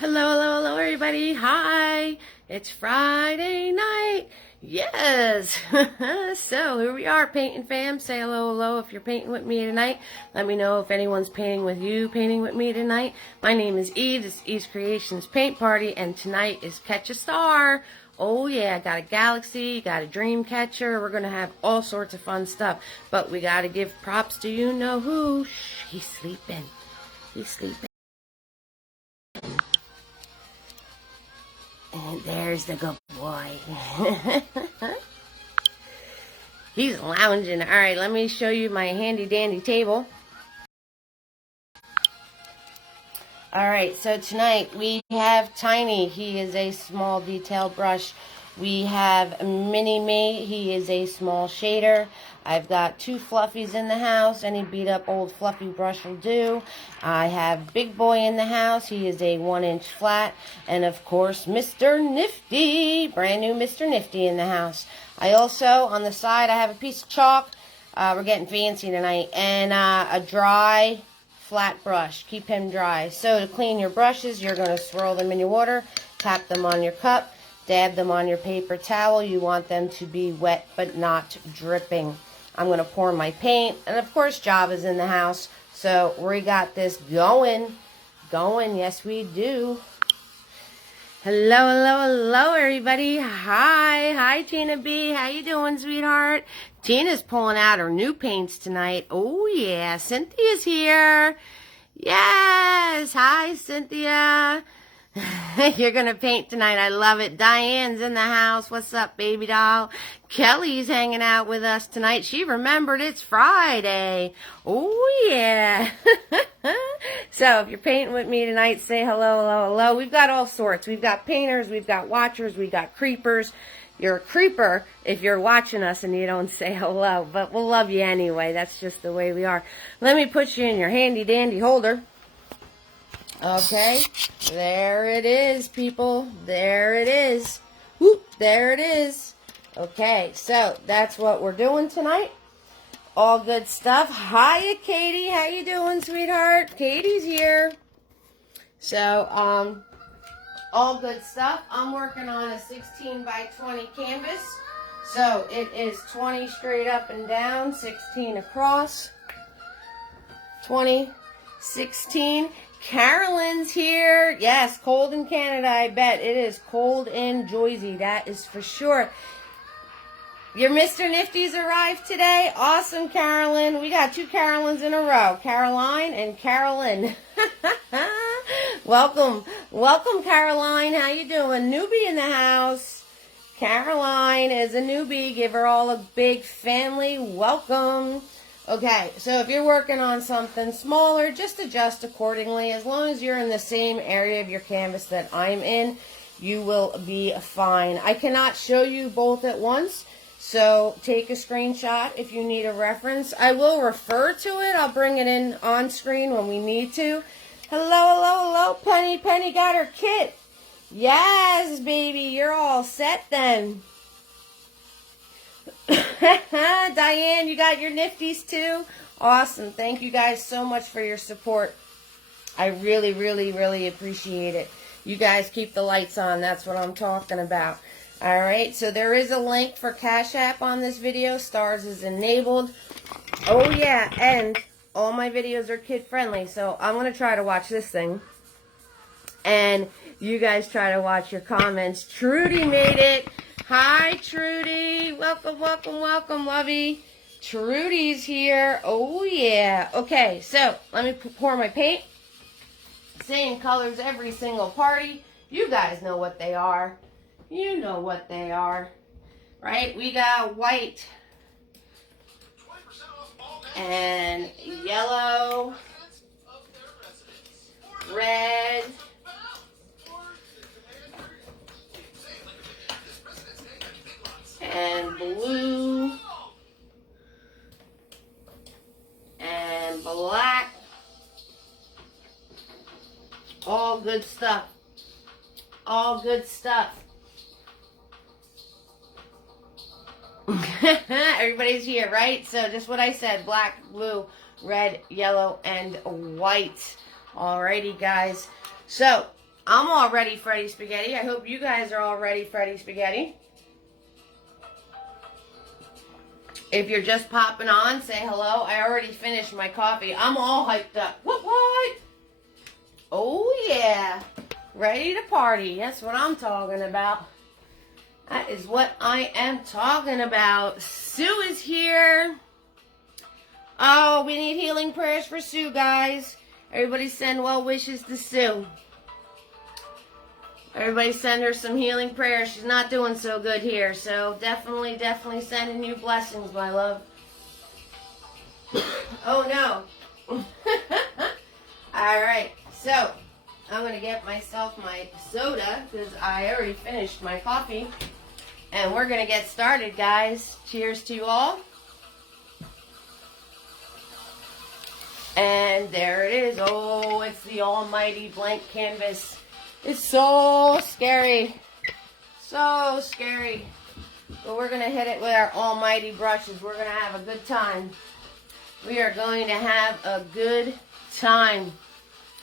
Hello, everybody. Hi. It's Friday night. Yes. So here we are, painting fam. Say hello if you're painting with me tonight. Let me know if anyone's painting with me tonight. My name is Eve. This is Eve's Creations Paint Party, and tonight is Catch a Star. Oh yeah, got a galaxy, got a dream catcher. We're going to have all sorts of fun stuff. But we got to give props to you know who. Shh, he's sleeping. He's sleeping. And there's the good boy. He's lounging. All right, let me show you my handy dandy table. All right, so tonight we have Tiny. He is a small detail brush. We have Mini-Me. He is a small shader. I've got two fluffies in the house. Any beat up old fluffy brush will do. I have Big Boy in the house. He is a 1-inch flat. And of course, Mr. Nifty. Brand new Mr. Nifty in the house. I also, on the side, I have a piece of chalk. We're getting fancy tonight. And a dry flat brush. Keep him dry. So to clean your brushes, you're going to swirl them in your water. Tap them on your cup. Dab them on your paper towel. You want them to be wet but not dripping. I'm going to pour my paint. And of course, Java's in the house. So we got this going. Yes, we do. Hello, everybody. Hi, Tina B. How you doing, sweetheart? Tina's pulling out her new paints tonight. Oh, yeah. Cynthia's here. Yes. Hi, Cynthia. You're going to paint tonight. I love it. Diane's in the house. What's up, baby doll? Kelly's hanging out with us tonight. She remembered it's Friday. Oh, yeah. So if you're painting with me tonight, say hello. We've got all sorts. We've got painters. We've got watchers. We've got creepers. You're a creeper if you're watching us and you don't say hello. But we'll love you anyway. That's just the way we are. Let me put you in your handy-dandy holder. Okay, there it is, people. There it is. Whoop, there it is. Okay, so that's what we're doing tonight. All good stuff. Hiya, Katie. How you doing, sweetheart? Katie's here. So, all good stuff. I'm working on a 16 by 20 canvas. So, it is 20 straight up and down, 16 across. 20, 16. Carolyn's here. Yes, cold in Canada, I bet. It is cold in Jersey, that is for sure. Your Mr. Nifty's arrived today. Awesome, Carolyn. We got two Carolyns in a row. Caroline and Carolyn. Welcome, Caroline. How you doing? Newbie in the house. Caroline is a newbie. Give her all a big family welcome. Okay, so if you're working on something smaller, just adjust accordingly. As long as you're in the same area of your canvas that I'm in, you will be fine. I cannot show you both at once, so take a screenshot if you need a reference. I will refer to it. I'll bring it in on screen when we need to. Hello. Penny got her kit. Yes, baby, you're all set then. Diane, you got your nifties too? Awesome. Thank you guys so much for your support. I really appreciate it. You guys keep the lights on. That's what I'm talking about. All right, so there is a link for Cash App on this video. Stars is enabled. Oh, yeah, and all my videos are kid-friendly, so I'm going to try to watch this thing. And you guys try to watch your comments. Trudy made it. Hi, Trudy. Welcome, lovey. Trudy's here. Oh, yeah. Okay, so let me pour my paint. Same colors every single party. You guys know what they are. You know what they are. Right? We got white and yellow, red, and blue, and black. All good stuff. All good stuff. Everybody's here, right? So just what I said, black, blue, red, yellow, and white. Alrighty, guys. So I'm all ready, Freddy Spaghetti. I hope you guys are all ready, Freddy Spaghetti. If you're just popping on, say hello. I already finished my coffee. I'm all hyped up. What? Oh, yeah. Ready to party. That's what I'm talking about. That is what I am talking about. Sue is here. Oh, we need healing prayers for Sue, guys. Everybody send well wishes to Sue. Everybody send her some healing prayers. She's not doing so good here. So definitely sending you blessings, my love. Oh, no. All right. So I'm going to get myself my soda because I already finished my coffee. And we're going to get started, guys. Cheers to you all. And there it is. Oh, it's the almighty blank canvas. It's so scary. So scary. But we're going to hit it with our almighty brushes. We're going to have a good time. We are going to have a good time.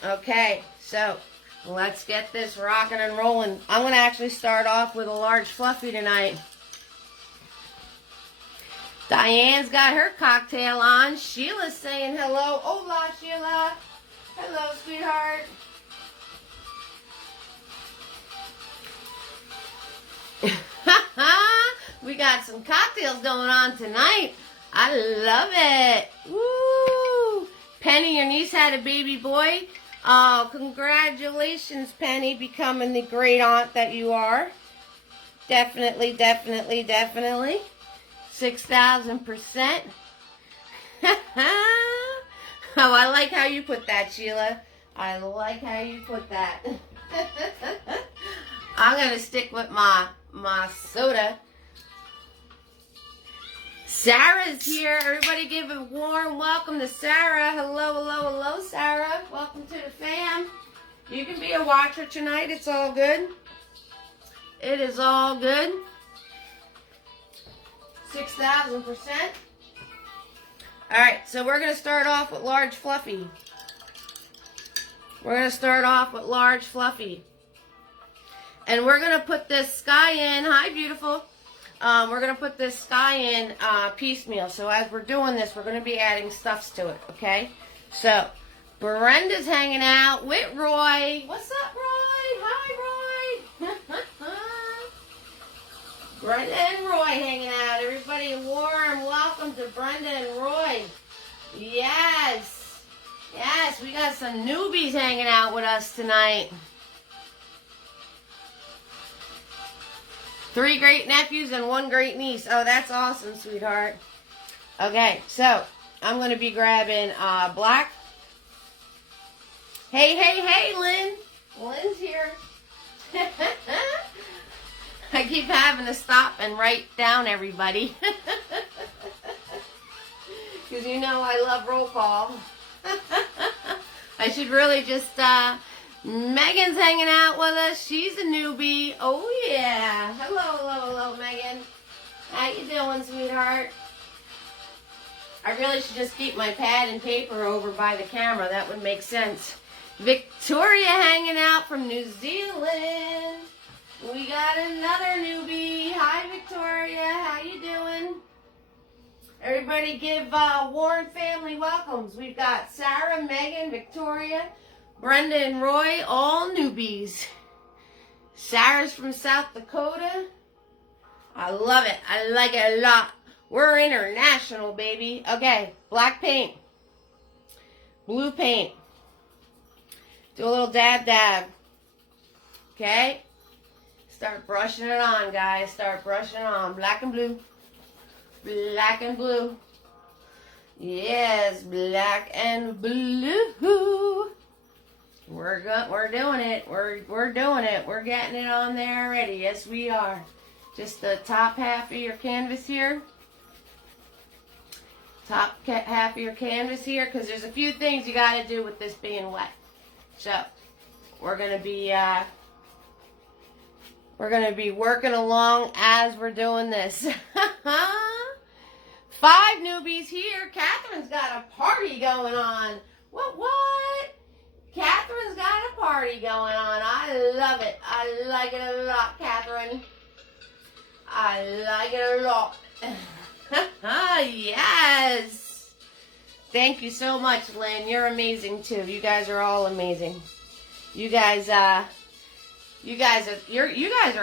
Okay, so let's get this rocking and rolling. I'm going to actually start off with a large fluffy tonight. Diane's got her cocktail on. Sheila's saying hello. Hola, Sheila. Hello, sweetheart. We got some cocktails going on tonight. I love it. Woo! Penny, your niece had a baby boy. Oh, congratulations, Penny, becoming the great aunt that you are. Definitely. 6,000%. Oh, I like how you put that, Sheila. I like how you put that. I'm going to stick with my soda. Sarah's here. Everybody give a warm welcome to Sarah. Hello, Sarah. Welcome to the fam. You can be a watcher tonight. It's all good. It is all good. 6,000%. All right, so we're going to start off with large fluffy. And we're going to put this sky in. Hi, beautiful. We're going to put this sky in piecemeal. So as we're doing this, we're going to be adding stuffs to it, okay? So Brenda's hanging out with Roy. What's up, Roy? Hi, Roy. Brenda and Roy hanging out. Everybody, a warm welcome to Brenda and Roy. Yes. Yes, we got some newbies hanging out with us tonight. 3 great nephews and 1 great niece. Oh, that's awesome, sweetheart. Okay, so I'm going to be grabbing black. Hey, Lynn. Lynn's here. I keep having to stop and write down everybody. Because you know I love roll call. I should really just... Megan's hanging out with us. She's a newbie. Oh, yeah. Hello, Megan. How you doing, sweetheart? I really should just keep my pad and paper over by the camera. That would make sense. Victoria hanging out from New Zealand. We got another newbie. Hi, Victoria. How you doing? Everybody give Warren family welcomes. We've got Sarah, Megan, Victoria, Brenda and Roy, all newbies. Sarah's from South Dakota. I love it. I like it a lot. We're international, baby. Okay, black paint. Blue paint. Do a little dab. Okay? Start brushing it on, guys. Start brushing it on. Black and blue. Black and blue. Yes, black and blue. We're doing it. We're doing it. We're getting it on there already. Yes, we are. Just the top half of your canvas here. Top half of your canvas here, because there's a few things you got to do with this being wet. So we're gonna be working along as we're doing this. 5 newbies here. Catherine's got a party going on. What? Catherine's got a party going on. I love it. I like it a lot, Catherine. I like it a lot. Yes. Thank you so much, Lynn. You're amazing too. You guys are all amazing. You guys are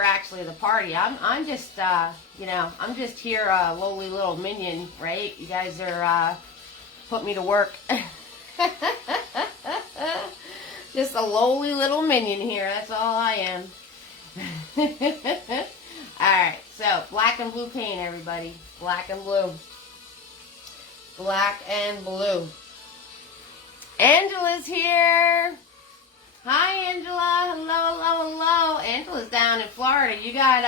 actually the party. I'm just I'm just here a lowly little minion, right? You guys are put me to work. Just a lowly little minion here. That's all I am. Alright, so black and blue paint, everybody. Black and blue. Black and blue. Angela's here. Hi, Angela. Hello, hello, hello. Angela's down in Florida. You got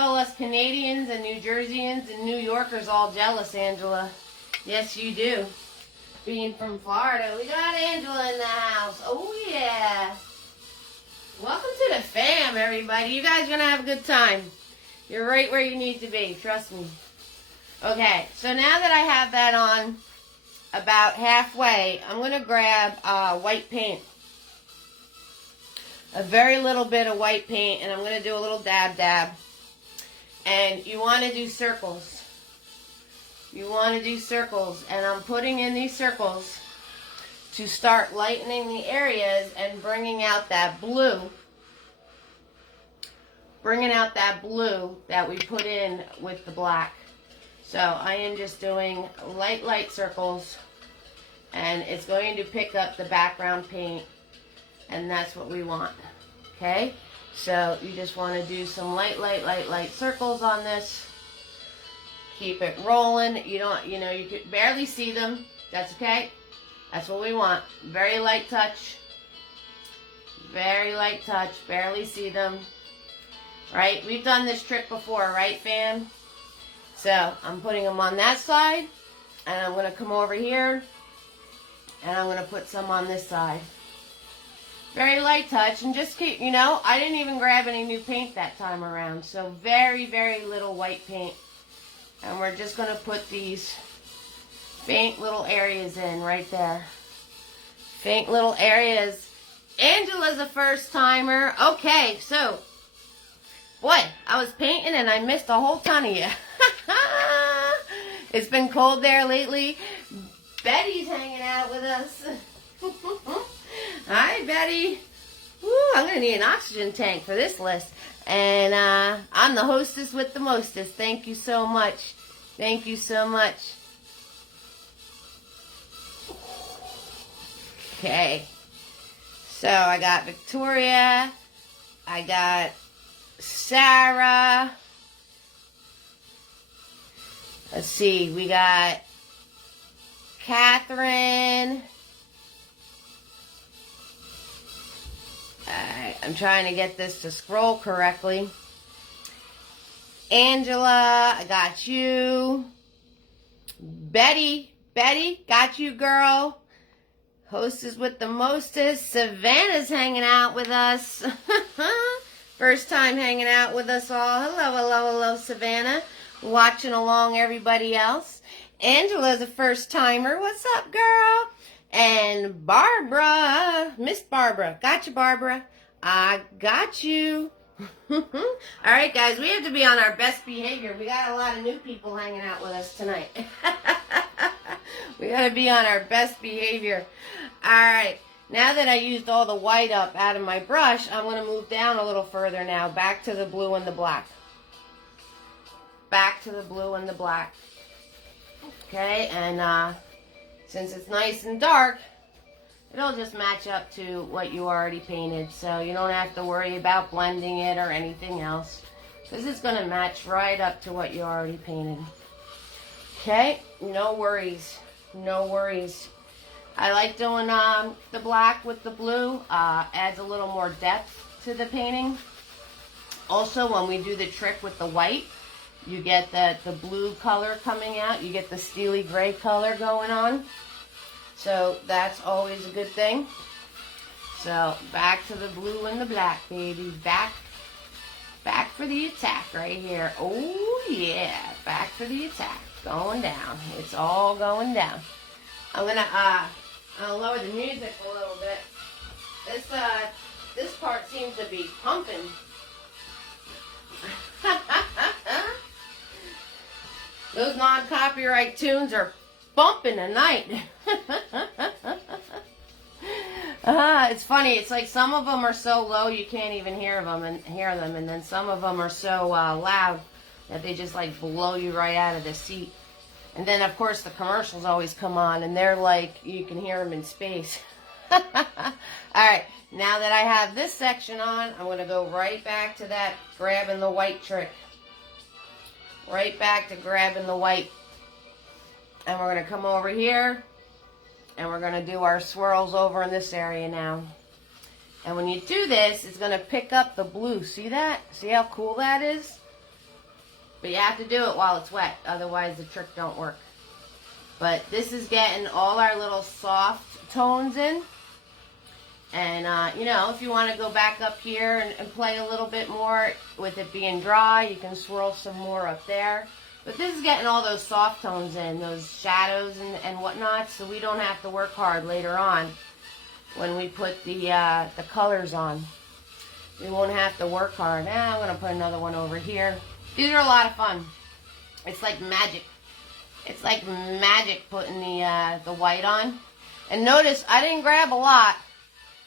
all us Canadians and New Jerseyans and New Yorkers all jealous, Angela. Yes, you do. Being from Florida, we got Angela in the house. Oh, yeah. Welcome to the fam, everybody. You guys are going to have a good time. You're right where you need to be. Trust me. Okay, so now that I have that on about halfway, I'm going to grab white paint. A very little bit of white paint, and I'm going to do a little dab. And you want to do circles. You want to do circles, and I'm putting in these circles to start lightening the areas and bringing out that blue. Bringing out that blue that we put in with the black. So I am just doing light circles, and it's going to pick up the background paint, and that's what we want. Okay? So you just want to do some light circles on this. Keep it rolling. You could barely see them. That's okay. That's what we want. Very light touch. Very light touch. Barely see them. Right? We've done this trick before, right, fam? So I'm putting them on that side, and I'm going to come over here, and I'm going to put some on this side. Very light touch, and just keep, I didn't even grab any new paint that time around, so very, very little white paint. And we're just going to put these faint little areas in right there. Faint little areas. Angela's a first timer. Okay, so, boy, I was painting and I missed a whole ton of you. It's been cold there lately. Betty's hanging out with us. Hi, Betty. Woo, I'm going to need an oxygen tank for this list. And I'm the hostess with the mostest. Thank you so much. Thank you so much. Okay. So I got Victoria. I got Sarah. Let's see. We got Catherine. Alright, I'm trying to get this to scroll correctly. Angela, I got you. Betty, got you, girl. Hostess with the mostest. Savannah's hanging out with us. First time hanging out with us all. Hello, Savannah. Watching along everybody else. Angela's a first timer. What's up, girl? And Barbara, Miss Barbara. Got you, Barbara. I got you. All right, guys, we have to be on our best behavior. We got a lot of new people hanging out with us tonight. We got to be on our best behavior. All right, now that I used all the white up out of my brush, I'm going to move down a little further now, back to the blue and the black. Back to the blue and the black. Okay, and since it's nice and dark, it'll just match up to what you already painted. So you don't have to worry about blending it or anything else, because it's going to match right up to what you already painted. Okay, no worries. No worries. I like doing the black with the blue. Adds a little more depth to the painting. Also, when we do the trick with the white, you get the blue color coming out. You get the steely gray color going on. So that's always a good thing. So back to the blue and the black, baby. Back for the attack right here. Oh yeah, back for the attack. Going down. It's all going down. I'm gonna I'll lower the music a little bit. This part's seems to be pumping. Those non-copyright tunes are bumping tonight. It's funny. It's like some of them are so low you can't even hear them, and then some of them are so loud that they just like blow you right out of the seat. And then of course the commercials always come on, and they're like you can hear them in space. All right, now that I have this section on, I'm going to go right back to that grabbing the white trick. Right back to grabbing the white. And we're going to come over here, and we're going to do our swirls over in this area now. And when you do this, it's going to pick up the blue. See that? See how cool that is? But you have to do it while it's wet, otherwise the trick don't work. But this is getting all our little soft tones in. And, you know, if you want to go back up here and play a little bit more with it being dry, you can swirl some more up there. But this is getting all those soft tones in, those shadows and whatnot, so we don't have to work hard later on when we put the colors on. We won't have to work hard. Now I'm going to put another one over here. These are a lot of fun. It's like magic. It's like magic putting the white on. And notice I didn't grab a lot.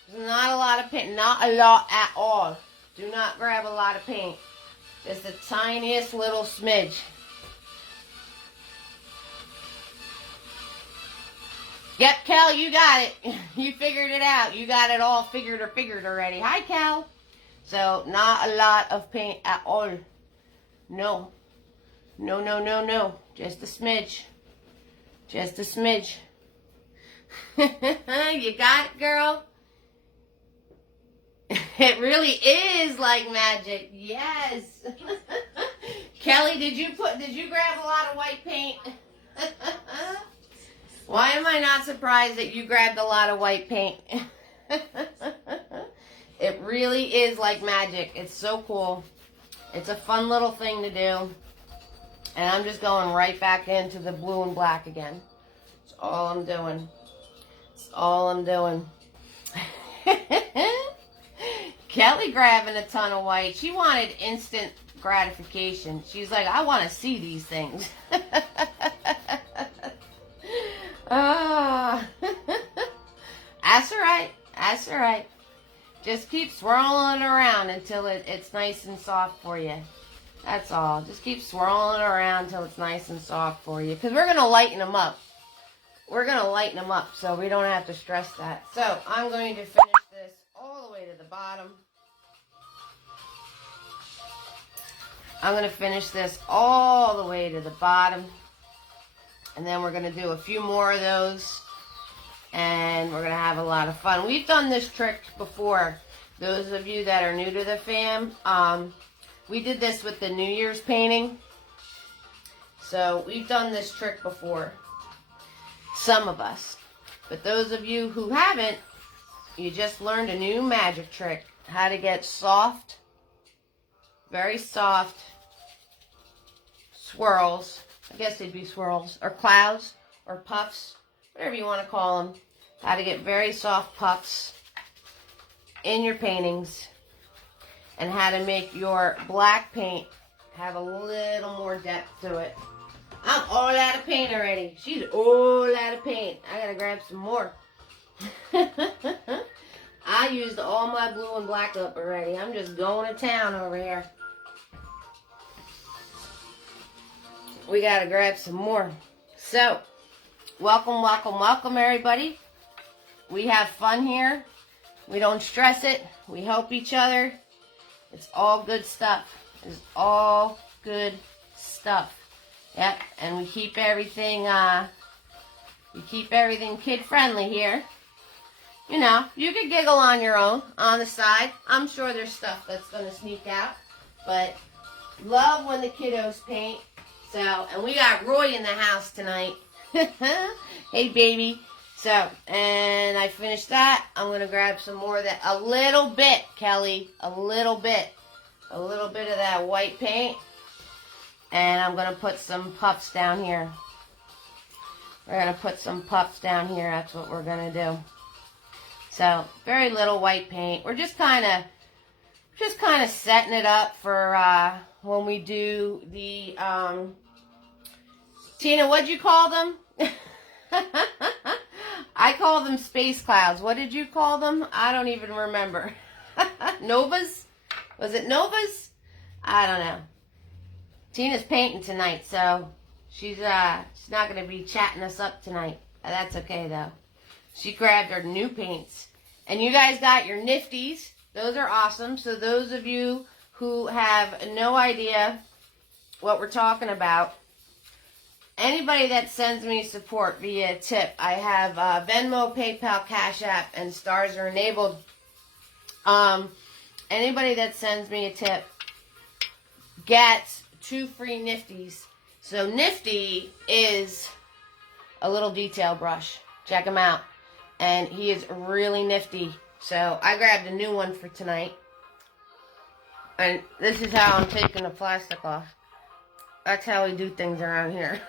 There's not a lot of paint. Not a lot at all. Do not grab a lot of paint. Just the tiniest little smidge. Yep, Cal, you got it. You figured it out. You got it all figured already. Hi, Cal. So, not a lot of paint at all. No. No, no, no, no. Just a smidge. Just a smidge. You got it, girl? It really is like magic. Yes. Kelly, did you grab a lot of white paint? Why am I not surprised that you grabbed a lot of white paint? It really is like magic. It's so cool. It's a fun little thing to do. And I'm just going right back into the blue and black again. That's all I'm doing. That's all I'm doing. Kelly grabbing a ton of white. She wanted instant gratification. She's like, I want to see these things. Oh. That's all right. That's all right. Just keep swirling it around until it's nice and soft for you. That's all. Just keep swirling it around until it's nice and soft for you. Because we're going to lighten them up. We're going to lighten them up so we don't have to stress that. So I'm going to finish this all the way to the bottom. I'm going to finish this all the way to the bottom. And then we're going to do a few more of those. And we're going to have a lot of fun. We've done this trick before. Those of you that are new to the fam, we did this with the New Year's painting. So we've done this trick before. Some of us. But those of you who haven't, you just learned a new magic trick. How to get soft, very soft swirls. I guess they'd be swirls. Or clouds. Or puffs. Whatever you want to call them. How to get very soft puffs in your paintings. And how to make your black paint have a little more depth to it. I'm all out of paint already. She's all out of paint. I gotta grab some more. I used all my blue and black up already. I'm just going to town over here. We gotta grab some more. So, welcome, welcome, welcome everybody. We have fun here. We don't stress it. We help each other. It's all good stuff. It's all good stuff. Yep, and we keep everything kid friendly here. You know, you could giggle on your own, on the side. I'm sure there's stuff that's gonna sneak out. But love when the kiddos paint. So, and we got Roy in the house tonight. Hey baby. So, and I finished that. I'm gonna grab some more of that, a little bit, Kelly, a little bit of that white paint. And I'm going to put some puffs down here. We're going to put some puffs down here. That's what we're going to do. So, very little white paint. We're just kind of Just kind of setting it up for when we do the, Tina, what'd you call them? I call them space clouds. What did you call them? I don't even remember. Novas? Was it Novas? I don't know. Tina's painting tonight, so she's not going to be chatting us up tonight. That's okay, though. She grabbed her new paints. And you guys got your nifties. Those are awesome. So those of you who have no idea what we're talking about, anybody that sends me support via tip, I have Venmo, PayPal, Cash App, and stars are enabled. Anybody that sends me a tip gets 2 free nifties. So nifty is a little detail brush. Check him out. And he is really nifty. So I grabbed a new one for tonight. And this is how I'm taking the plastic off. That's how we do things around here.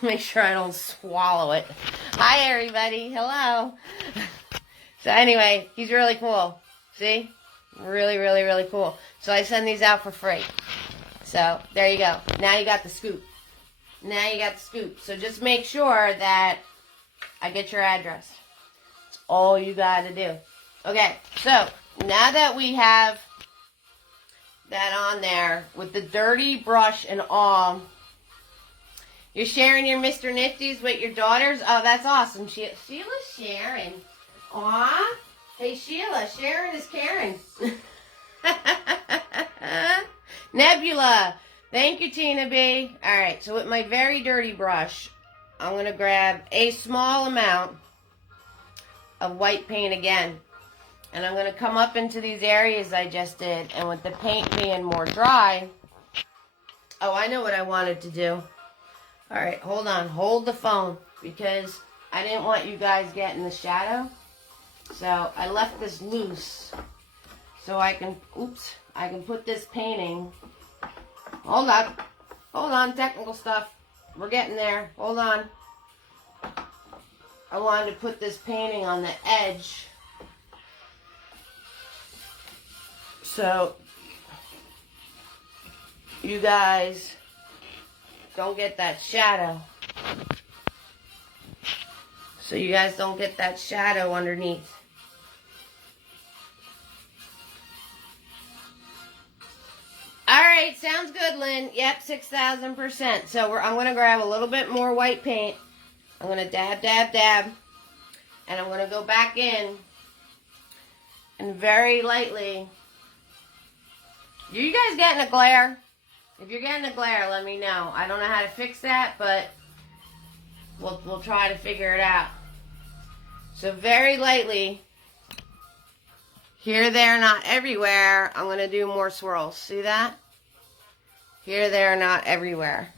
Make sure I don't swallow it. Hi, everybody. Hello. So anyway, he's really cool. See? Really, really, really cool. So I send these out for free. So there you go. Now you got the scoop. Now you got the scoop. So just make sure that I get your address. That's all you got to do. Okay, so now that we have that on there with the dirty brush and all, you're sharing your Mr. Nifties with your daughters? Oh, that's awesome. Sheila's sharing. Aw. Hey, Sheila, Sharon is Karen. Nebula. Thank you, Tina B. All right, so with my very dirty brush, I'm going to grab a small amount of white paint again. And I'm going to come up into these areas I just did. And with the paint being more dry, oh, I know what I wanted to do. All right, hold on. Hold the phone because I didn't want you guys getting the shadow. So I left this loose so I can, I can put this painting. Hold on, technical stuff. We're getting there. Hold on. I wanted to put this painting on the edge. So you guys don't get that shadow. So you guys don't get that shadow underneath. All right, sounds good, Lynn. Yep, 6,000%. So I'm going to grab a little bit more white paint. I'm going to dab, dab, dab. And I'm going to go back in and very lightly. You guys getting a glare? If you're getting a glare, let me know. I don't know how to fix that, but we'll try to figure it out. So very lightly, here, there, not everywhere, I'm going to do more swirls. See that? Here, there, not everywhere.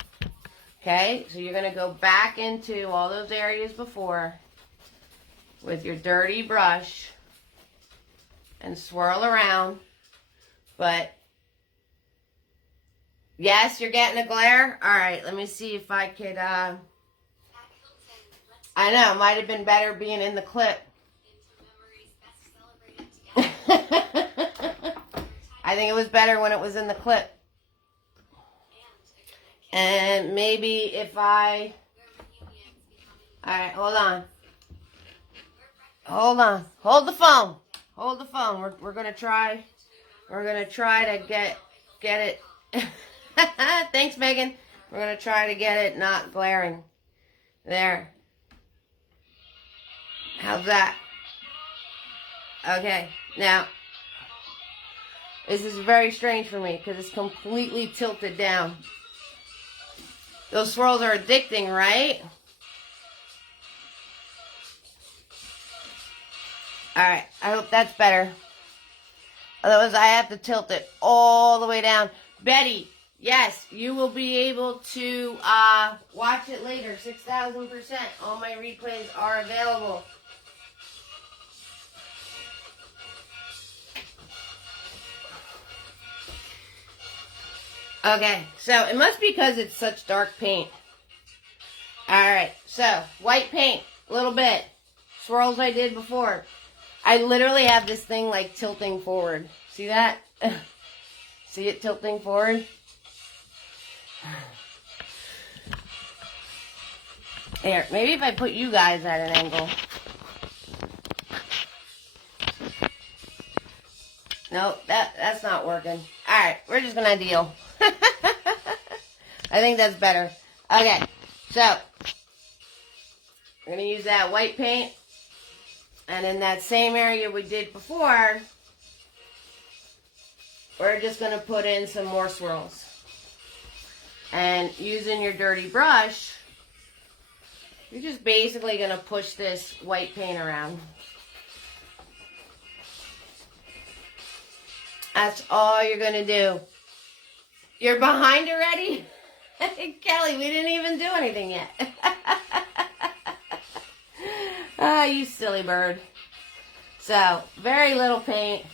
Okay, so you're going to go back into all those areas before with your dirty brush and swirl around. But, yes, you're getting a glare? All right, let me see if I could, I know, it might have been better being in the clip. I think it was better when it was in the clip. And maybe if I... Alright, hold on. Hold on. Hold the phone. Hold the phone. We're gonna try. We're gonna try to get it. Thanks, Megan. We're gonna try to get it not glaring. There. How's that? Okay. Now, this is very strange for me because it's completely tilted down. Those swirls are addicting, right? Alright, I hope that's better. Otherwise, I have to tilt it all the way down. Betty, yes, you will be able to watch it later. 6,000%. All my replays are available. Okay, so it must be because it's such dark paint. Alright, so white paint, a little bit. Swirls I did before. I literally have this thing like tilting forward. See that? See it tilting forward? Here, maybe if I put you guys at an angle. Nope, that's not working. Alright, we're just gonna deal. I think that's better. Okay, so we're gonna use that white paint. And in that same area we did before, we're just gonna put in some more swirls. And using your dirty brush, you're just basically gonna push this white paint around. That's all you're going to do. You're behind already? Kelly, we didn't even do anything yet. Ah, you silly bird. So, very little paint.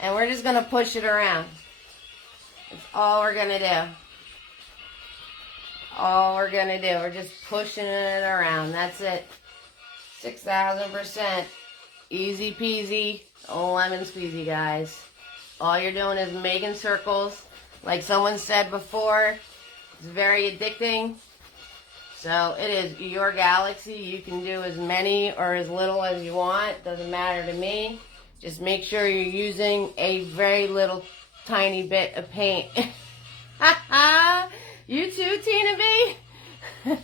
And we're just going to push it around. That's all we're going to do. All we're going to do. We're just pushing it around. That's it. 6,000%. Easy peasy. Lemon squeezy, guys. All you're doing is making circles. Like someone said before, it's very addicting. So it is your galaxy. You can do as many or as little as you want. Doesn't matter to me. Just make sure you're using a very little tiny bit of paint. You too, Tina B?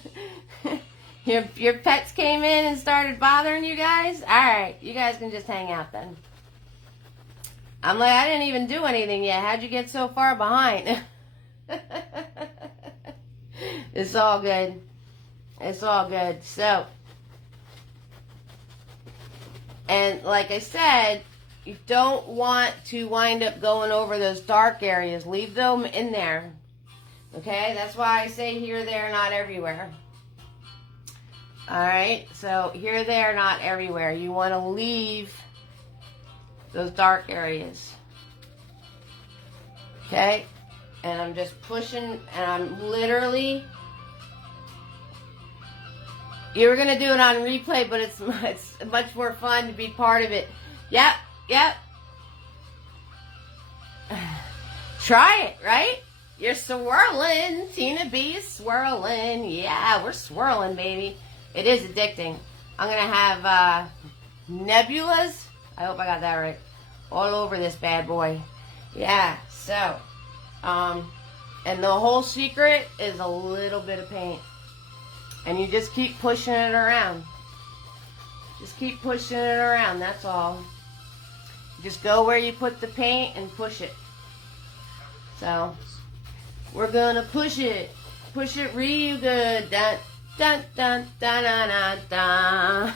Your pets came in and started bothering you guys? Alright, you guys can just hang out then. I'm like, I didn't even do anything yet. How'd you get so far behind? It's all good. It's all good. So, and like I said, you don't want to wind up going over those dark areas. Leave them in there. Okay? That's why I say here, there, not everywhere. Alright? So, here, there, not everywhere. You want to leave those dark areas. Okay? And I'm just pushing, and I'm literally, you were going to do it on replay, but it's much more fun to be part of it. Yep. Try it, right? You're swirling. Tina B is swirling. Yeah, we're swirling, baby. It is addicting. I'm going to have nebulas. I hope I got that right. All over this bad boy. Yeah, so, and the whole secret is a little bit of paint. And you just keep pushing it around. Just keep pushing it around, that's all. Just go where you put the paint and push it. So, we're gonna push it. Push it real good. Dun, dun, dun, dun, dun, dun, dun.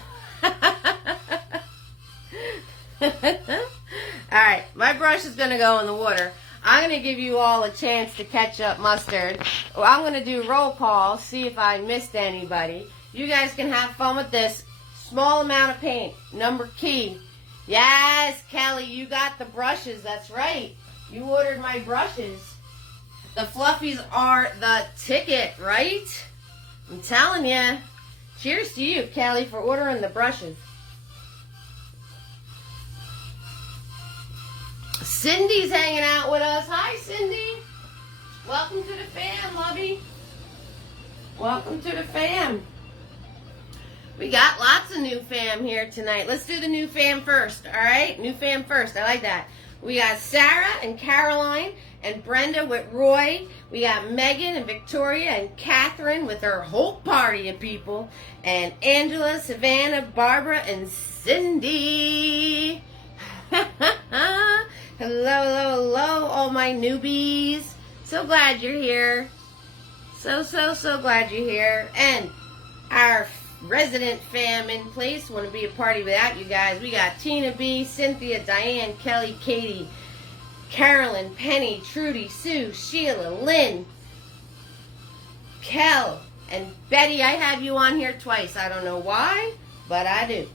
Alright, my brush is going to go in the water. I'm going to give you all a chance to catch up mustard. I'm going to do roll call, see if I missed anybody. You guys can have fun with this. Small amount of paint. Number key. Yes, Kelly, you got the brushes. That's right. You ordered my brushes. The fluffies are the ticket, right? I'm telling you. Cheers to you, Kelly, for ordering the brushes. Cindy's hanging out with us. Hi, Cindy. Welcome to the fam, lovey. Welcome to the fam. We got lots of new fam here tonight. Let's do the new fam first, all right? New fam first. I like that. We got Sarah and Caroline and Brenda with Roy. We got Megan and Victoria and Catherine with her whole party of people. And Angela, Savannah, Barbara, and Cindy. Hello, all my newbies. So glad you're here. So glad you're here. And our resident fam in place. Wouldn't be a party without you guys. We got Tina B, Cynthia, Diane, Kelly, Katie, Carolyn, Penny, Trudy, Sue, Sheila, Lynn, Kel, and Betty. I have you on here twice. I don't know why, but I do.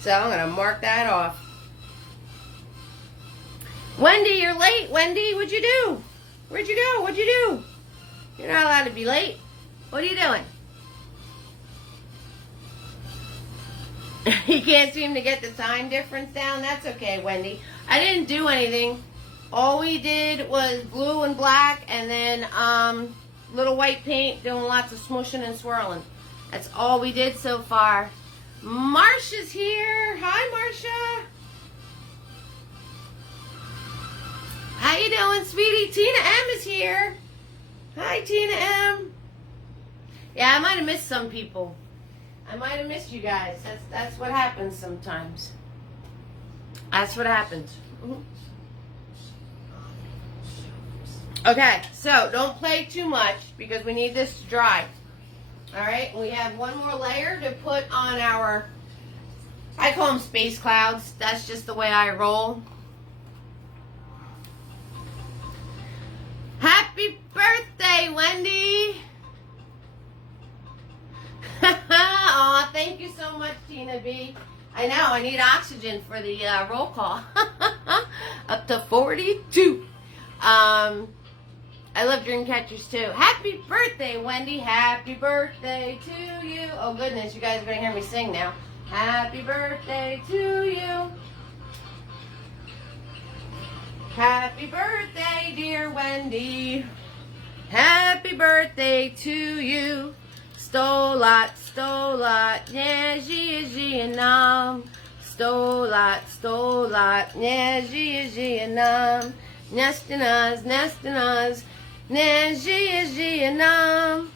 So I'm going to mark that off. Wendy, you're late. Wendy, what'd you do? Where'd you go? What'd you do? You're not allowed to be late. What are you doing? You can't seem to get the time difference down? That's okay, Wendy. I didn't do anything. All we did was blue and black and then little white paint, doing lots of smushing and swirling. That's all we did so far. Marsha's here. Hi, Marsha. How you doing, sweetie? Tina M is here. Hi, Tina M. Yeah, I might have missed some people. I might have missed you guys. That's what happens sometimes. That's what happens. Okay, so don't play too much because we need this to dry. All right, we have one more layer to put on our, I call them space clouds. That's just the way I roll. Happy birthday, Wendy. Aw, thank you so much, Tina B. I know, I need oxygen for the roll call. Up to 42. I love dream catchers too. Happy birthday, Wendy. Happy birthday to you. Oh, goodness, you guys are going to hear me sing now. Happy birthday to you. Happy birthday, dear Wendy. Happy birthday to you. Stolat, nezhi nam. Stolat, nezhi nam. Nestinaz, nezhi nam.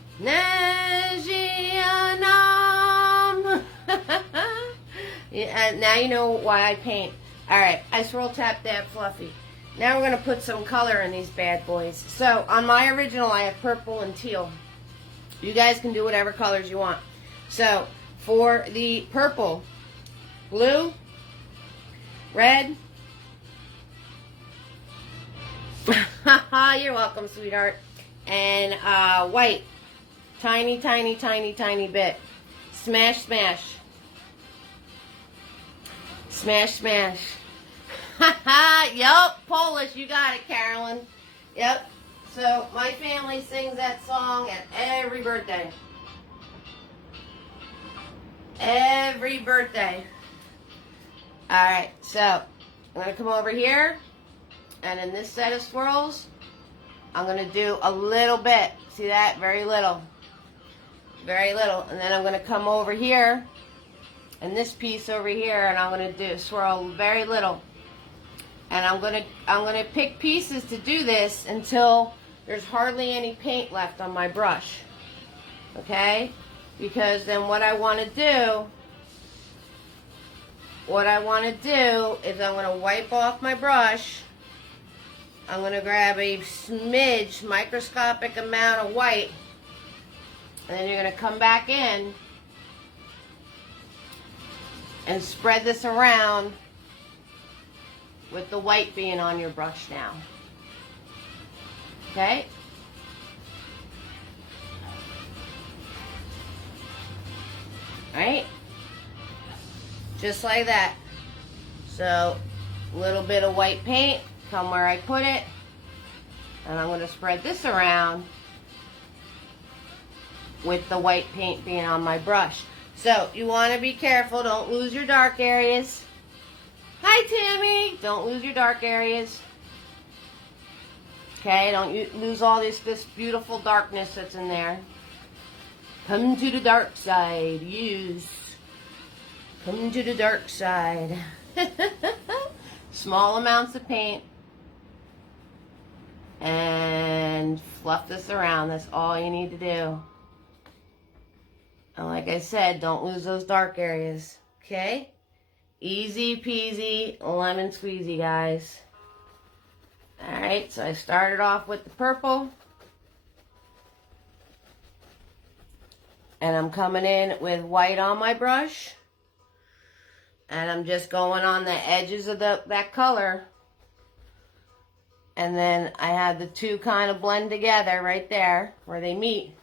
Yeah, now you know why I paint. Alright, I swirl tap that fluffy. Now we're going to put some color in these bad boys. So, on my original, I have purple and teal. You guys can do whatever colors you want. So, for the purple, blue, red. You're welcome, sweetheart. And white. Tiny, tiny, tiny, tiny bit. Smash, smash. Smash, smash. Yup, Polish, you got it, Carolyn. Yep. So, my family sings that song at every birthday. Every birthday. Alright, so, I'm going to come over here, and in this set of swirls, I'm going to do a little bit. See that? Very little. Very little. And then I'm going to come over here, and this piece over here, and I'm going to swirl very little. And I'm gonna pick pieces to do this until there's hardly any paint left on my brush. Okay? Because then what I want to do is I'm going to wipe off my brush. I'm going to grab a smidge, microscopic amount of white. And then you're going to come back in and spread this around with the white being on your brush now. Okay? Alright? Just like that. So, a little bit of white paint, come where I put it, and I'm going to spread this around with the white paint being on my brush. So, you want to be careful, don't lose your dark areas. Hi, Tammy. Don't lose your dark areas. Okay, don't lose all this beautiful darkness that's in there. Come to the dark side. Yes. Come to the dark side. Small amounts of paint. And fluff this around. That's all you need to do. And like I said, don't lose those dark areas. Okay? Easy peasy, lemon squeezy, guys. Alright, so I started off with the purple. And I'm coming in with white on my brush. And I'm just going on the edges of that color. And then I have the two kind of blend together right there where they meet.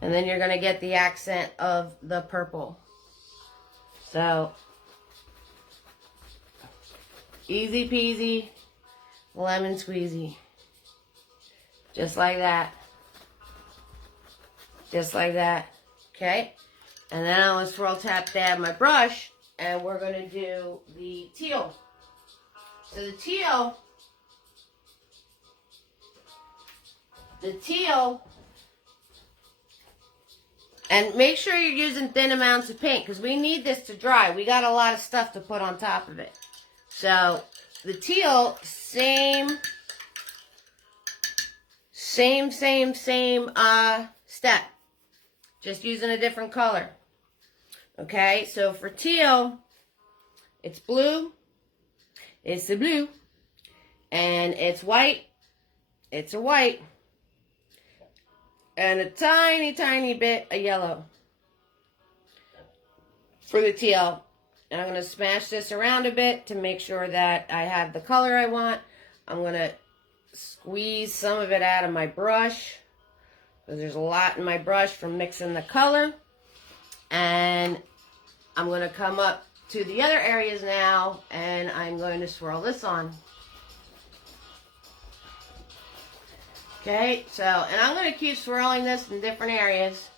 And then you're going to get the accent of the purple. So, easy peasy, lemon squeezy. Just like that. Just like that. Okay? And then I'm going to swirl tap dab my brush, and we're going to do the teal. So the teal, and make sure you're using thin amounts of paint because we need this to dry. We got a lot of stuff to put on top of it. So the teal, same step, just using a different color. Okay, so for teal, it's blue, it's the blue, and it's white, it's a white, and a tiny bit of yellow for the teal. And I'm going to smash this around a bit to make sure that I have the color I want. I'm going to squeeze some of it out of my brush because there's a lot in my brush from mixing the color. And I'm going to come up to the other areas now, and I'm going to swirl this on. Okay, so, and I'm going to keep swirling this in different areas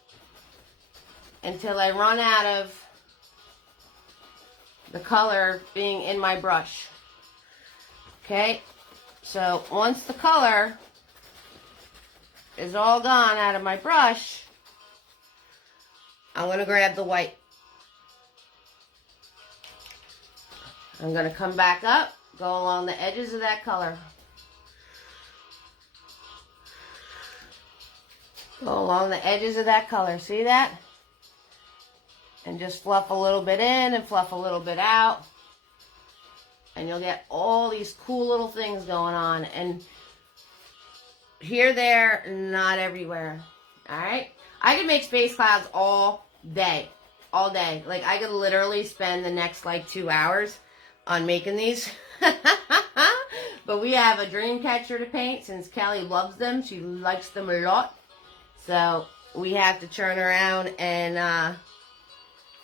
until I run out of the color being in my brush. Okay, so once the color is all gone out of my brush, I'm going to grab the white. I'm going to come back up, go along the edges of that color. Go along the edges of that color. See that? And just fluff a little bit in and fluff a little bit out. And you'll get all these cool little things going on. And here, there, not everywhere. Alright? I could make space clouds all day. All day. Like, I could literally spend the next, like, 2 hours on making these. But we have a dream catcher to paint since Kelly loves them. She likes them a lot. So we have to turn around and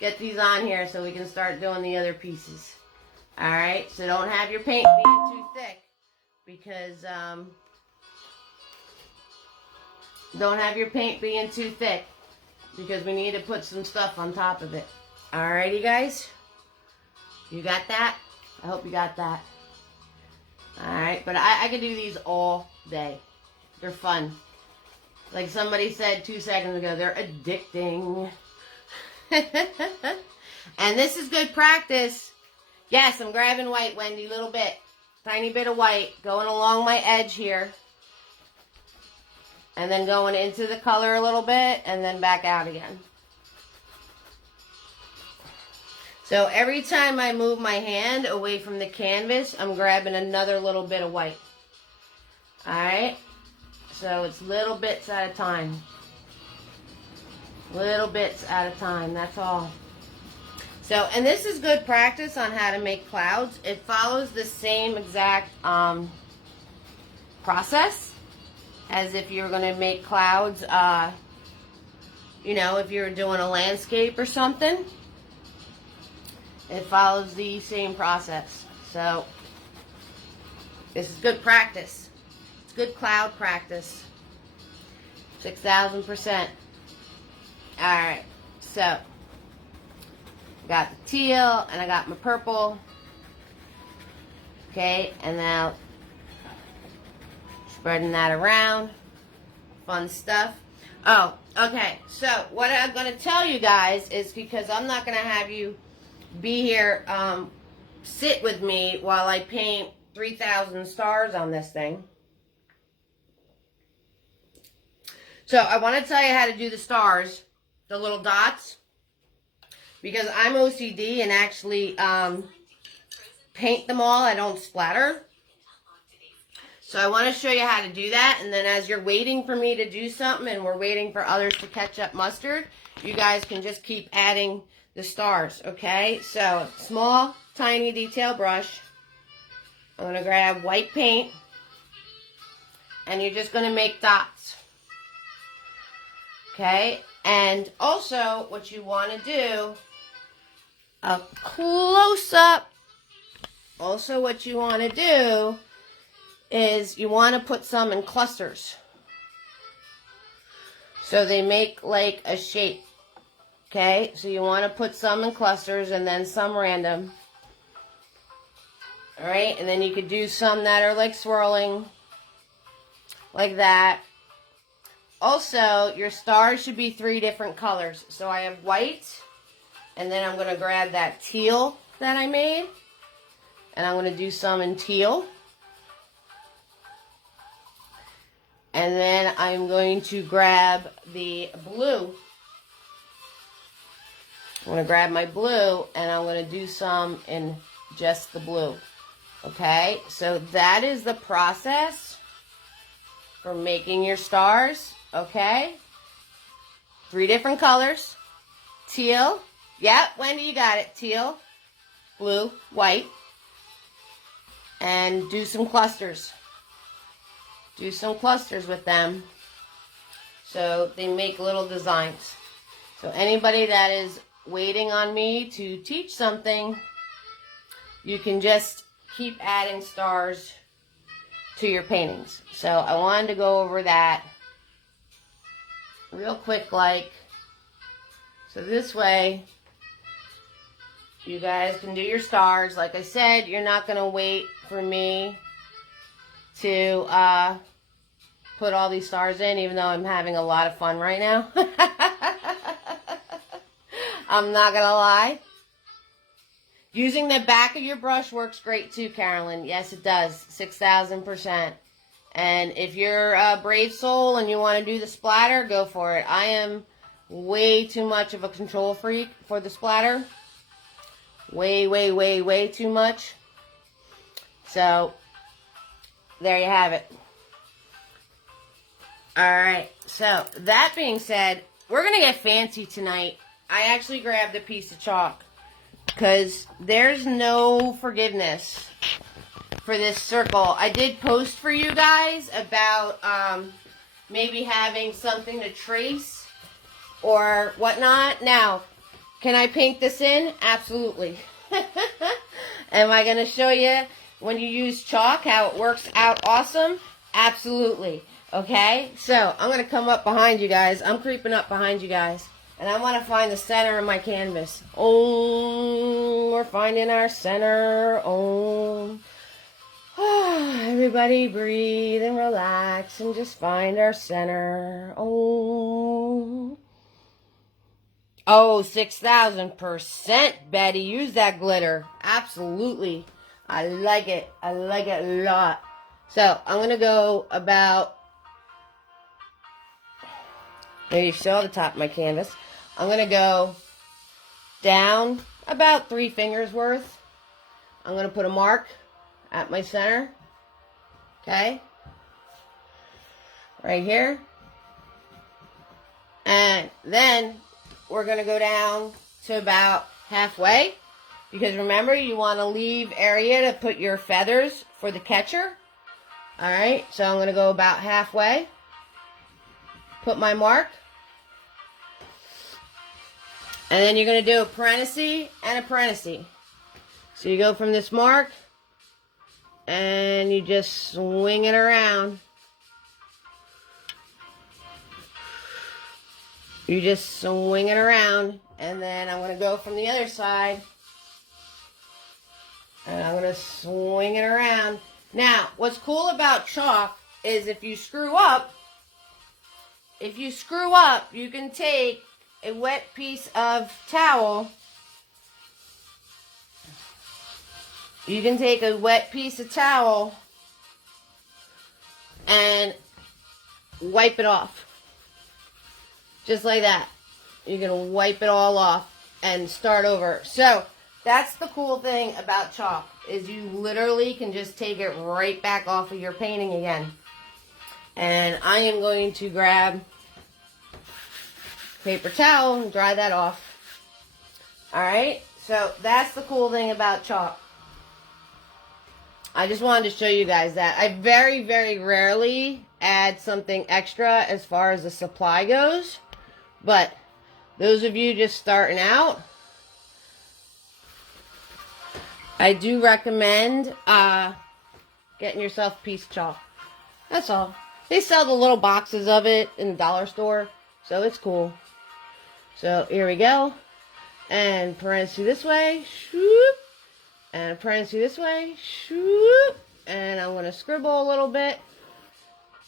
get these on here so we can start doing the other pieces. Alright, so don't have your paint being too thick because we need to put some stuff on top of it. Alrighty, guys? You got that? I hope you got that. Alright, but I could do these all day. They're fun. Like somebody said 2 seconds ago, they're addicting. And this is good practice. Yes, I'm grabbing white, Wendy, little bit. Tiny bit of white going along my edge here. And then going into the color a little bit and then back out again. So every time I move my hand away from the canvas, I'm grabbing another little bit of white. Alright? So it's little bits at a time. Little bits at a time, that's all. So, and this is good practice on how to make clouds. It follows the same exact process as if you're going to make clouds, you know, if you're doing a landscape or something. It follows the same process. So, this is good practice. It's good cloud practice. 6,000%. Alright, so got the teal and I got my purple. Okay, and now spreading that around. Fun stuff. Oh, okay, so what I'm going to tell you guys is, because I'm not going to have you be here, sit with me while I paint 3,000 stars on this thing. So I want to tell you how to do the stars, the little dots, because I'm OCD and actually paint them all. I don't splatter. So I want to show you how to do that, and then as you're waiting for me to do something and we're waiting for others to catch up mustard, you guys can just keep adding the stars, okay? So small, tiny detail brush. I'm going to grab white paint, and you're just going to make dots. Okay, and also what you want to do, a close-up, also what you want to do is you want to put some in clusters. So they make like a shape. Okay, so you want to put some in clusters and then some random. All right, and then you could do some that are like swirling, like that. Also, your stars should be 3 different colors. So I have white, and then I'm going to grab that teal that I made, and I'm going to do some in teal. And then I'm going to grab the blue. I'm going to grab my blue, and I'm going to do some in just the blue. Okay, so that is the process for making your stars. Okay, 3 different colors. Teal. Yep, Wendy, you got it. Teal, blue, white. And do some clusters. Do some clusters with them so they make little designs. So anybody that is waiting on me to teach something, you can just keep adding stars to your paintings. So I wanted to go over that real quick, so this way you guys can do your stars. Like I said, you're not going to wait for me to put all these stars in, even though I'm having a lot of fun right now. I'm not going to lie. Using the back of your brush works great too, Carolyn. Yes, it does. 6,000%. And if you're a brave soul and you want to do the splatter, go for it. I am way too much of a control freak for the splatter. Way, way, way, way too much. So, there you have it. Alright, so that being said, we're going to get fancy tonight. I actually grabbed a piece of chalk because there's no forgiveness for this circle. I did post for you guys about maybe having something to trace or whatnot. Now, can I paint this in? Absolutely. Am I going to show you when you use chalk how it works out awesome? Absolutely. Okay, so I'm going to come up behind you guys. I'm creeping up behind you guys. And I want to find the center of my canvas. Oh, we're finding our center. Oh. Everybody breathe and relax and just find our center. Oh. Oh, 6,000%, Betty. Use that glitter. Absolutely. I like it. I like it a lot. So, I'm going to go about, maybe show the top of my canvas. I'm going to go down about 3 fingers worth. I'm going to put a mark at my center. Okay. Right here. And then we're going to go down to about halfway. Because remember, you want to leave area to put your feathers for the catcher. Alright, so I'm going to go about halfway. Put my mark. And then you're going to do a parenthesis and a parenthesis. So you go from this mark, and you just swing it around. You just swing it around, and then I'm going to go from the other side, and I'm going to swing it around. Now, what's cool about chalk is if you screw up, you can take a wet piece of towel. You can take a wet piece of towel and wipe it off. Just like that. You're going to wipe it all off and start over. So, that's the cool thing about chalk, is you literally can just take it right back off of your painting again. And I am going to grab paper towel and dry that off. Alright, so that's the cool thing about chalk. I just wanted to show you guys that. I very, very rarely add something extra as far as the supply goes. But those of you just starting out, I do recommend getting yourself a piece of chalk. That's all. They sell the little boxes of it in the dollar store, so it's cool. So here we go. And parenthesis this way. Shoop. And parenthesis this way. Shoop. And I'm going to scribble a little bit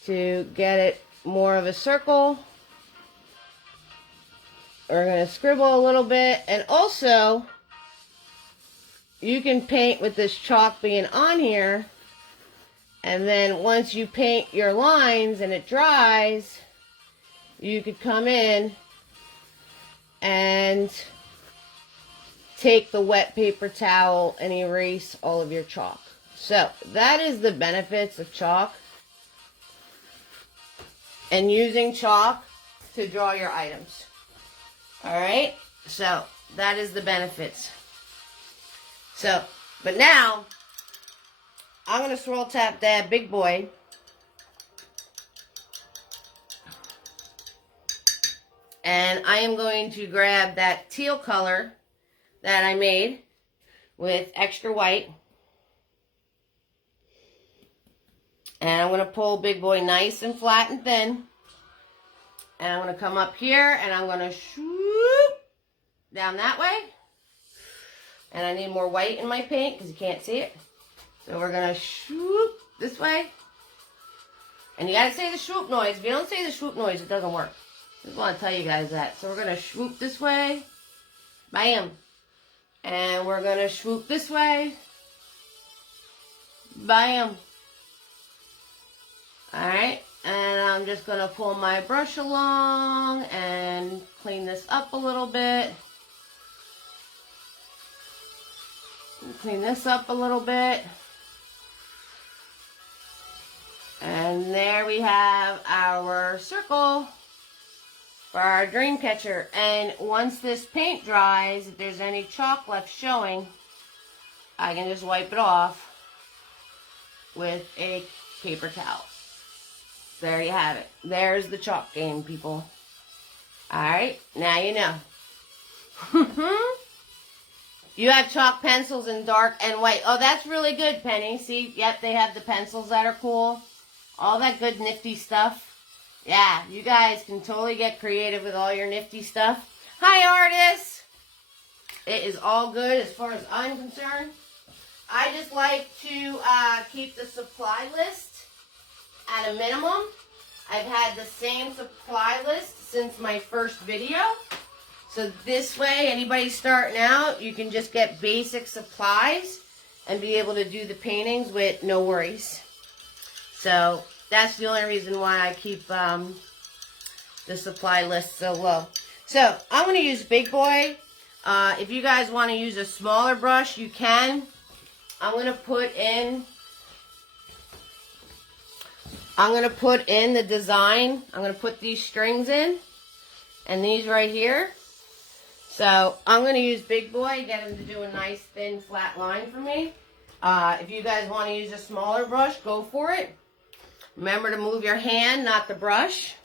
to get it more of a circle. We're going to scribble a little bit. And also, you can paint with this chalk being on here. And then once you paint your lines and it dries, you could come in and take the wet paper towel and erase all of your chalk. So that is the benefits of chalk and using chalk to draw your items. Alright, so that is the benefits. So, but now I'm going to swirl tap that big boy. And I am going to grab that teal color that I made with extra white. And I'm going to pull big boy nice and flat and thin. And I'm going to come up here and I'm going to swoop down that way. And I need more white in my paint because you can't see it. So we're going to swoop this way. And you got to say the swoop noise. If you don't say the swoop noise, it doesn't work. Just want to tell you guys that. So we're going to swoop this way. Bam. And we're going to swoop this way. Bam. Alright. And I'm just going to pull my brush along and clean this up a little bit. Clean this up a little bit. And there we have our circle for our dream catcher. And once this paint dries, if there's any chalk left showing, I can just wipe it off with a paper towel. There you have it. There's the chalk game, people. Alright, now you know. You have chalk pencils in dark and white. Oh, that's really good, Penny. See, yep, they have the pencils that are cool. All that good nifty stuff. Yeah, you guys can totally get creative with all your nifty stuff. Hi, artists. It is all good as far as I'm concerned. I just like to keep the supply list at a minimum. I've had the same supply list since my first video. So this way, anybody starting out, you can just get basic supplies and be able to do the paintings with no worries. So that's the only reason why I keep the supply list so low. So I'm going to use Big Boy. If you guys want to use a smaller brush, you can. I'm going to put in the design. I'm going to put these strings in and these right here. So I'm going to use Big Boy, get him to do a nice thin flat line for me. If you guys want to use a smaller brush, go for it. Remember to move your hand, not the brush.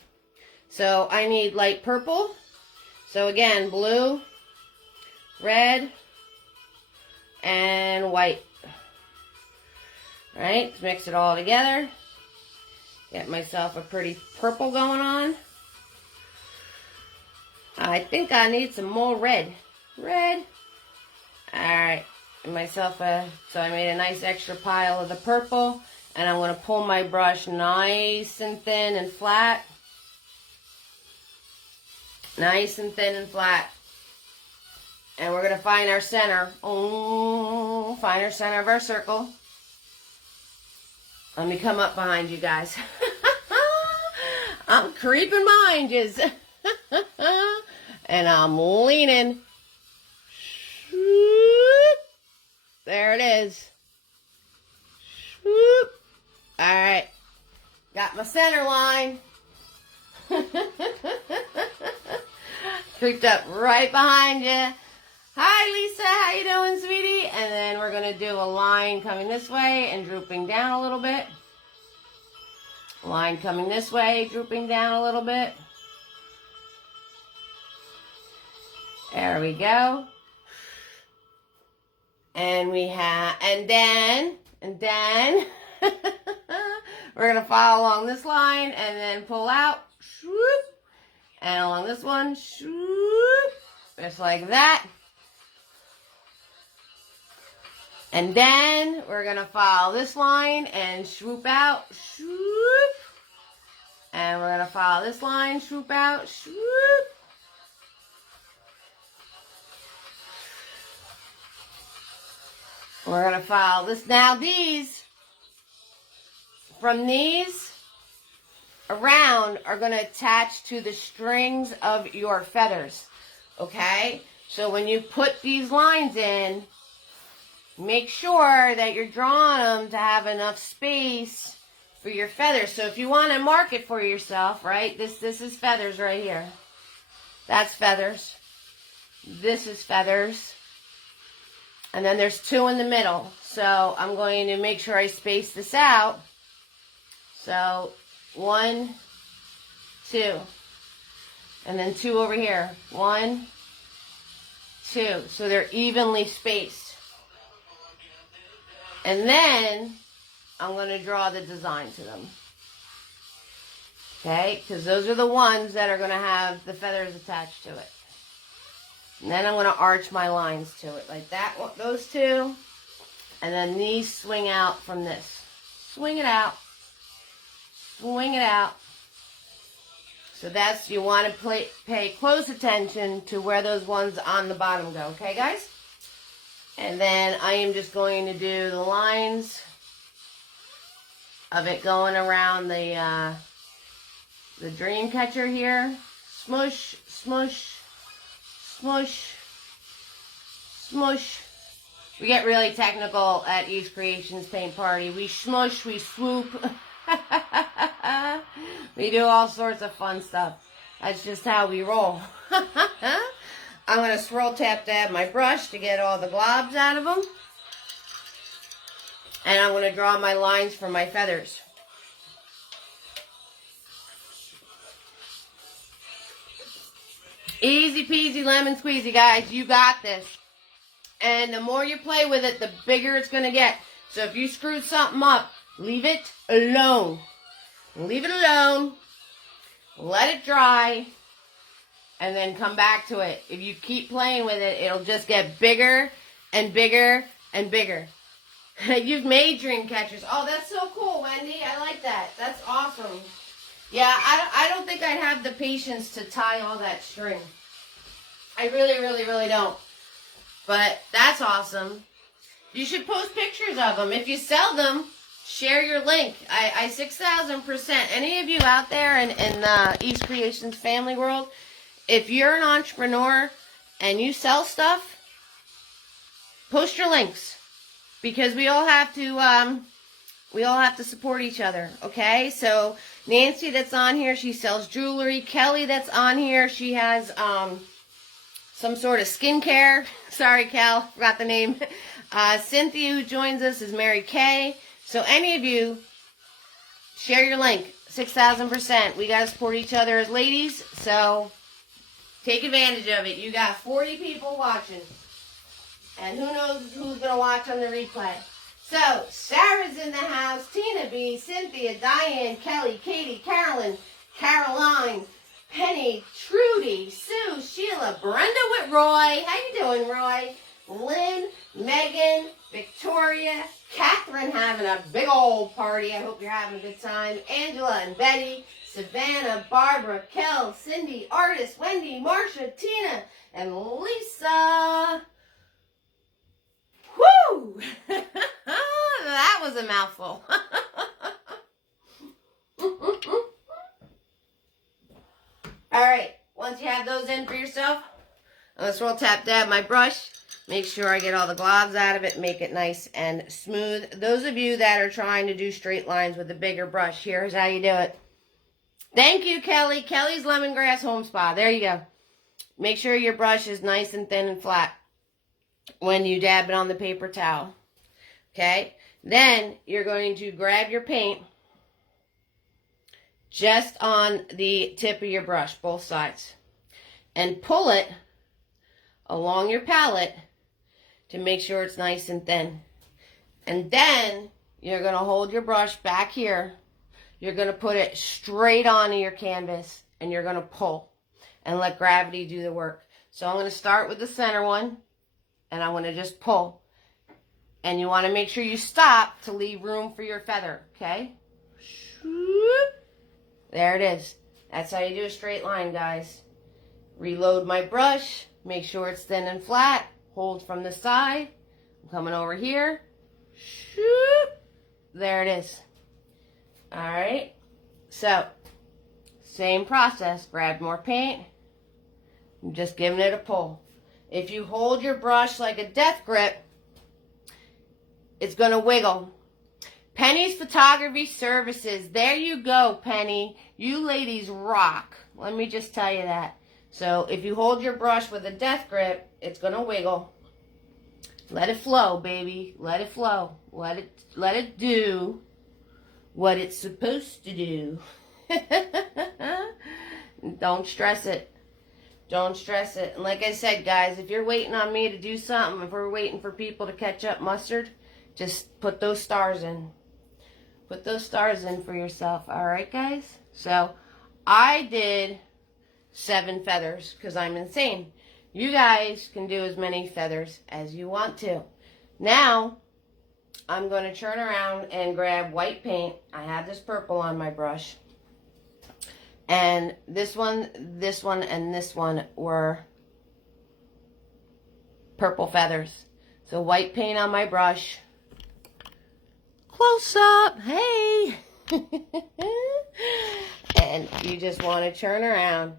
So I need light purple. So again, blue, red, and white. Alright, let's mix it all together. Get myself a pretty purple going on. I think I need some more red. Red. Alright, myself so I made a nice extra pile of the purple. And I'm going to pull my brush nice and thin and flat. Nice and thin and flat. And we're going to find our center. Oh, find our center of our circle. Let me come up behind you guys. I'm creeping behind you. And I'm leaning. There it is. Alright. Got my center line. Creeped up right behind you. Hi, Lisa. How you doing, sweetie? And then we're going to do a line coming this way and drooping down a little bit. Line coming this way, drooping down a little bit. There we go. And we have, and then we're going to follow along this line and then pull out. And along this one, swoop, just like that. And then we're going to follow this line and swoop out, swoop. And we're going to follow this line, swoop out, swoop. We're going to follow this. Now these, from these around, are going to attach to the strings of your feathers. Okay? So when you put these lines in, make sure that you're drawing them to have enough space for your feathers. So if you want to mark it for yourself, right? This is feathers right here. That's feathers. This is feathers. And then there's 2 in the middle. So I'm going to make sure I space this out. So 1, 2. And then 2 over here. 1, 2. So they're evenly spaced. And then I'm going to draw the design to them. Okay? Because those are the ones that are going to have the feathers attached to it. And then I'm going to arch my lines to it. Like that, those 2. And then these swing out from this. Swing it out. Swing it out. So that's, you want to pay close attention to where those ones on the bottom go. Okay, guys? And then I am just going to do the lines of it going around the dream catcher here. Smush, smush, smush, smush. We get really technical at Eve's Creations Paint Party. We smush, we swoop. We do all sorts of fun stuff. That's just how we roll. I'm going to swirl tap dab my brush to get all the globs out of them. And I'm going to draw my lines for my feathers. Easy peasy lemon squeezy, guys. You got this. And the more you play with it, the bigger it's going to get. So if you screwed something up, leave it alone. Leave it alone. Let it dry. And then come back to it. If you keep playing with it, it'll just get bigger and bigger and bigger. You've made dream catchers. Oh, that's so cool, Wendy. I like that. That's awesome. Yeah, I don't think I'd have the patience to tie all that string. I really, really, really don't. But that's awesome. You should post pictures of them. If you sell them, share your link. I 6,000%. Any of you out there in Eve's Creations family world, if you're an entrepreneur and you sell stuff, post your links, because we all have to support each other. Okay, so Nancy that's on here, she sells jewelry. Kelly that's on here, she has some sort of skincare. Sorry, Cal, forgot the name. Cynthia, who joins us, is Mary Kay. So any of you, share your link. 6,000%. We got to support each other as ladies, so take advantage of it. You got 40 people watching. And who knows who's going to watch on the replay. So, Sarah's in the house. Tina B, Cynthia, Diane, Kelly, Katie, Carolyn, Caroline, Penny, Trudy, Sue, Sheila, Brenda with Roy. How you doing, Roy? Lynn, Megan, Victoria, Catherine having a big old party. I hope you're having a good time. Angela and Betty, Savannah, Barbara, Kel, Cindy, Artist, Wendy, Marcia, Tina, and Lisa. Woo! That was a mouthful. All right, once you have those in for yourself, I'm going to swirl tap dab my brush. Make sure I get all the globs out of it. Make it nice and smooth. Those of you that are trying to do straight lines with a bigger brush, here's how you do it. Thank you, Kelly. Kelly's Lemongrass Home Spa. There you go. Make sure your brush is nice and thin and flat when you dab it on the paper towel. Okay? Then you're going to grab your paint just on the tip of your brush, both sides, and pull it along your palette to make sure it's nice and thin. And then you're going to hold your brush back here. You're going to put it straight onto your canvas, and you're going to pull. and let gravity do the work. So I'm going to start with the center one, and I'm going to just pull. And you want to make sure you stop to leave room for your feather, okay? There it is. That's how you do a straight line, guys. Reload my brush. Make sure it's thin and flat. Hold from the side. I'm coming over here. There it is. All right. So, same process. Grab more paint. I'm just giving it a pull. If you hold your brush like a death grip, it's going to wiggle. Penny's Photography Services. There you go, Penny. You ladies rock. Let me just tell you that. So if you hold your brush with a death grip, it's going to wiggle. Let it flow, baby. Let it flow. Let it do what it's supposed to do. Don't stress it. Don't stress it. And like I said, guys, if you're waiting on me to do something, if we're waiting for people to catch up mustard, just put those stars in. Put those stars in for yourself. All right, guys? So I did 7 feathers because I'm insane. You guys can do as many feathers as you want to. Now, I'm going to turn around and grab white paint. I have this purple on my brush. And this one, and this one were purple feathers. So white paint on my brush. Close up, hey! And you just want to turn around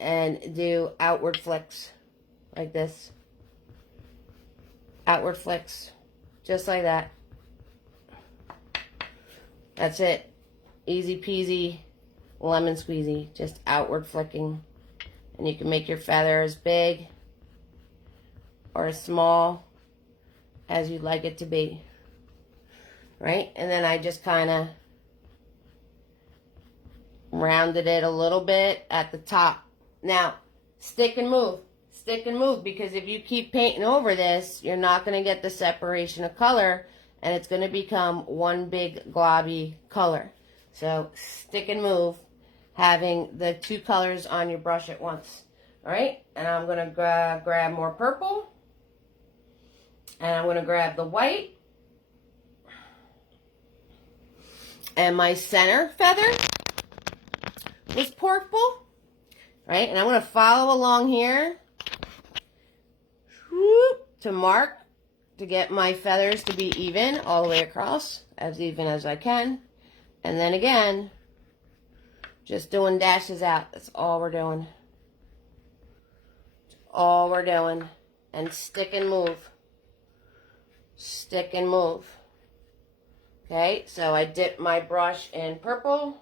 and do outward flicks like this. Outward flicks, just like that. That's it. Easy peasy, lemon squeezy, just outward flicking. And you can make your feather as big or as small as you'd like it to be. Right? And then I just kind of rounded it a little bit at the top. Now, stick and move. Stick and move, because if you keep painting over this, you're not going to get the separation of color, and it's going to become one big globby color. So, stick and move, having the 2 colors on your brush at once. Alright? And I'm going to grab more purple. And I'm going to grab the white. And my center feather was purple, right? And I'm going to follow along here to mark, to get my feathers to be even all the way across, as even as I can. And then again, just doing dashes out. That's all we're doing. That's all we're doing. And stick and move. Stick and move. Okay, so I dipped my brush in purple,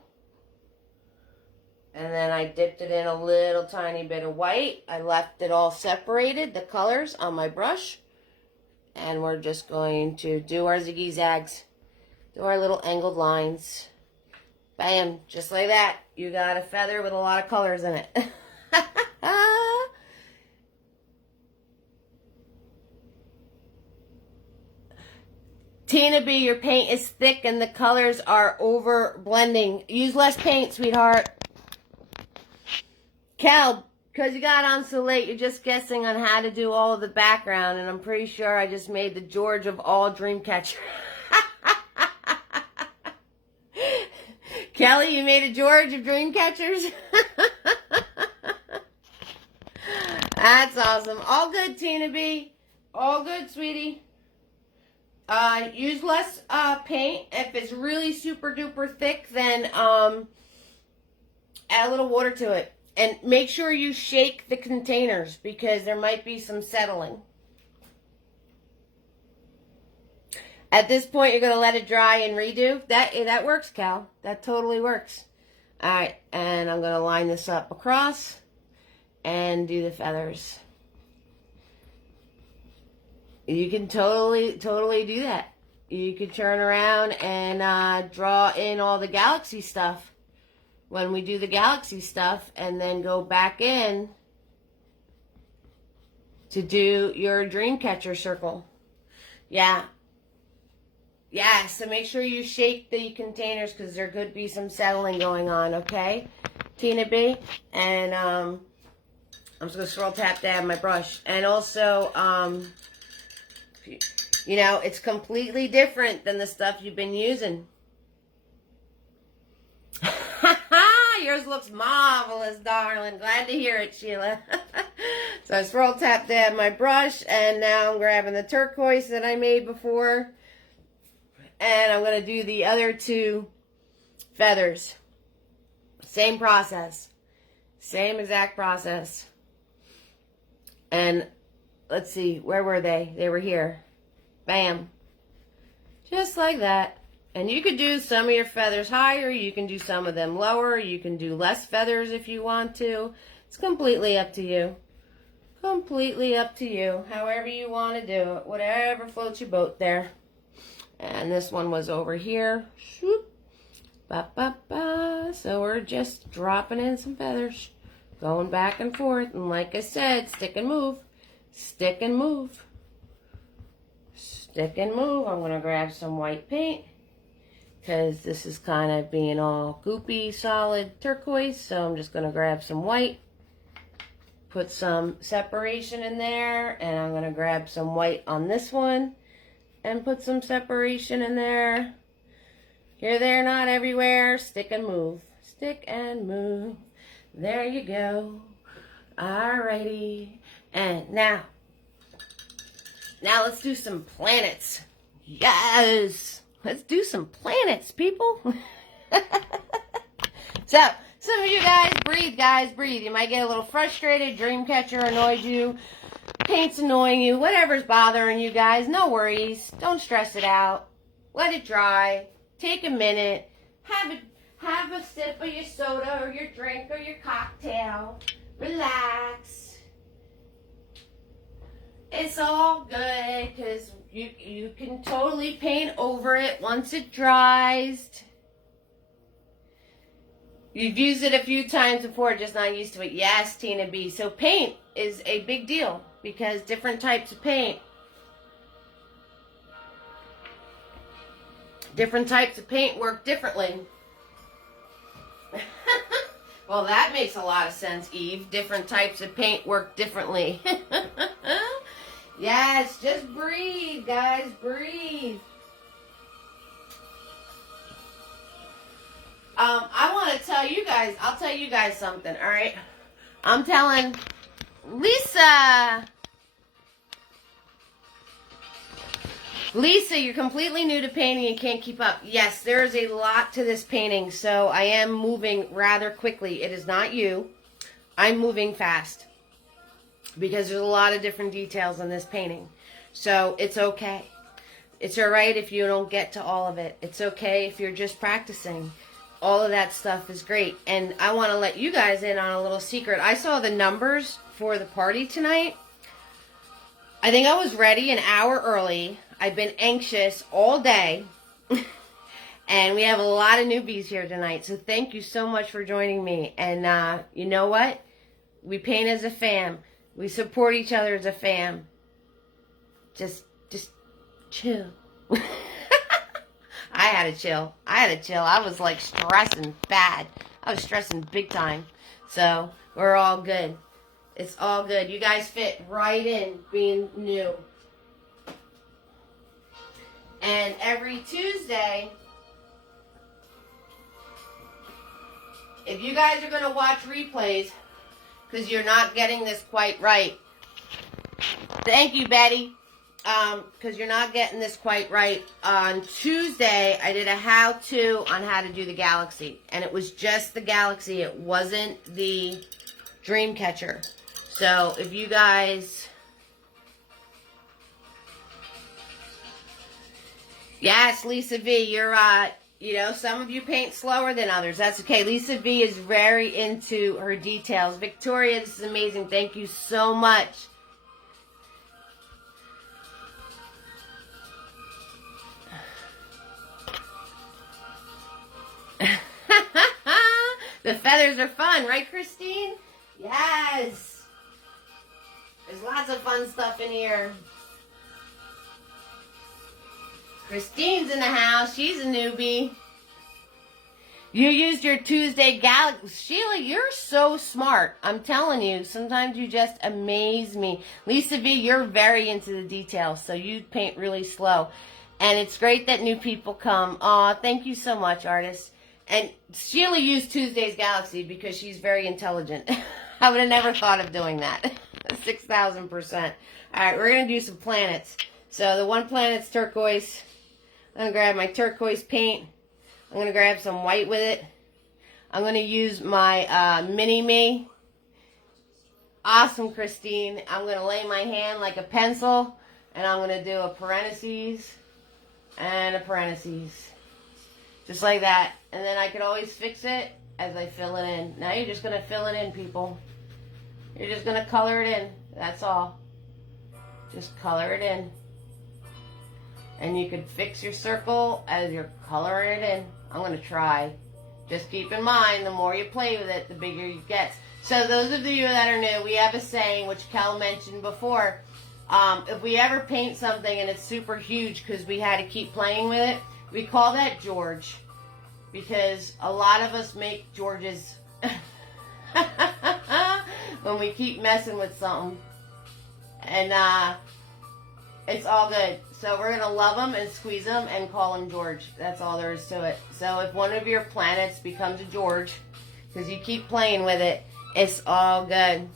and then I dipped it in a little tiny bit of white. I left it all separated, the colors on my brush, and we're just going to do our ziggy zags, do our little angled lines. Bam, just like that. You got a feather with a lot of colors in it. Tina B, your paint is thick and the colors are over blending. Use less paint, sweetheart. Cal, because you got on so late, you're just guessing on how to do all of the background, and I'm pretty sure I just made the George of all Dreamcatcher. Kelly, you made a George of Dreamcatchers? That's awesome. All good, Tina B. All good, sweetie. Use less paint. If it's really super duper thick, then add a little water to it. And make sure you shake the containers, because there might be some settling. At this point, you're going to let it dry and redo. That works, Cal. That totally works. Alright, and I'm going to line this up across and do the feathers. You can totally do that. You can turn around and draw in all the galaxy stuff when we do the galaxy stuff, and then go back in to do your Dreamcatcher circle. Yeah. Yeah, so make sure you shake the containers, because there could be some settling going on, okay, Tina B? And I'm just going to swirl tap dab my brush. And also, you know, it's completely different than the stuff you've been using. Yours looks marvelous, darling. Glad to hear it, Sheila. So I swirl tap dab my brush, and now I'm grabbing the turquoise that I made before. And I'm going to do the other two feathers. Same process. Same exact process. And let's see, where were they? They were here. Bam. Just like that. And you could do some of your feathers higher. You can do some of them lower. You can do less feathers if you want to. It's completely up to you. Completely up to you. However you want to do it. Whatever floats your boat there. And this one was over here. Shoop. Ba, ba, ba. So we're just dropping in some feathers. Going back and forth. And like I said, stick and move. Stick and move. Stick and move. I'm going to grab some white paint, because this is kind of being all goopy, solid turquoise. So I'm just going to grab some white, put some separation in there, and I'm going to grab some white on this one and put some separation in there. Here, there, not everywhere. Stick and move. Stick and move. There you go. Alrighty. And now let's do some planets. Yes! Let's do some planets, people. So, some of you guys, breathe. You might get a little frustrated. Dreamcatcher annoyed you. Paint's annoying you. Whatever's bothering you guys, no worries. Don't stress it out. Let it dry. Take a minute. Have a sip of your soda or your drink or your cocktail. Relax. It's all good, because you can totally paint over it once it dries. You've used it a few times before, just not used to it. Yes, Tina B. So paint is a big deal, because different types of paint. Different types of paint work differently. Well, that makes a lot of sense, Eve. Different types of paint work differently. Yes, just breathe, guys, breathe. I want to tell you guys, I'll tell you guys something, all right? I'm telling Lisa, you're completely new to painting and can't keep up. Yes, there is a lot to this painting, so I am moving rather quickly. It is not you. I'm moving fast, because there's a lot of different details in this painting. So it's okay. It's all right if you don't get to all of it. It's okay if you're just practicing. All of that stuff is great. And I want to let you guys in on a little secret. I saw the numbers for the party tonight. I think I was ready an hour early. I've been anxious all day. And we have a lot of newbies here tonight. So thank you so much for joining me. And you know what? We paint as a fam. We support each other as a fam. Just chill. I had to chill. I was like stressing bad. I was stressing big time. So we're all good. It's all good. You guys fit right in being new. And every Tuesday, if you guys are going to watch replays, because you're not getting this quite right. Thank you, Betty. Because you're not getting this quite right. On Tuesday, I did a how-to on how to do the galaxy. And it was just the galaxy. It wasn't the dream catcher. So, if you guys... Yes, Lisa V, you're you know, some of you paint slower than others. That's okay. Lisa V is very into her details. Victoria, this is amazing. Thank you so much. The feathers are fun, right, Christine? Yes. There's lots of fun stuff in here. Christine's in the house. She's a newbie. You used your Tuesday Galaxy. Sheila, you're so smart. I'm telling you, sometimes you just amaze me. Lisa V, you're very into the details, so you paint really slow. And it's great that new people come. Aw, thank you so much, artist. And Sheila used Tuesday's Galaxy because she's very intelligent. I would have never thought of doing that. 6,000%. All right, we're going to do some planets. So the one planet's turquoise. I'm going to grab my turquoise paint. I'm going to grab some white with it. I'm going to use my mini-me. Awesome, Christine. I'm going to lay my hand like a pencil. And I'm going to do a parentheses and a parentheses. Just like that. And then I could always fix it as I fill it in. Now you're just going to fill it in, people. You're just going to color it in. That's all. Just color it in. And you could fix your circle as you're coloring it in. I'm going to try. Just keep in mind, the more you play with it, the bigger it gets. So those of you that are new, we have a saying, which Kel mentioned before. If we ever paint something and it's super huge because we had to keep playing with it, we call that George. Because a lot of us make Georges when we keep messing with something. And it's all good. So we're going to love them and squeeze them and call him George. That's all there is to it. So if one of your planets becomes a George, because you keep playing with it, it's all good.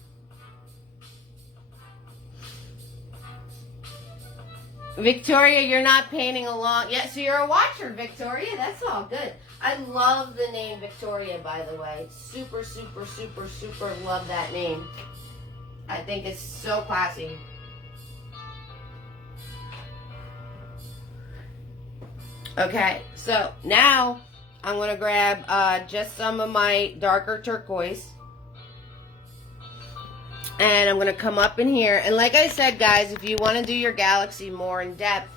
Victoria, you're not painting along. Yeah, so you're a watcher, Victoria. That's all good. I love the name Victoria, by the way. Super, super, super, super love that name. I think it's so classy. Okay, so now I'm going to grab just some of my darker turquoise. And I'm going to come up in here. And like I said, guys, if you want to do your galaxy more in depth,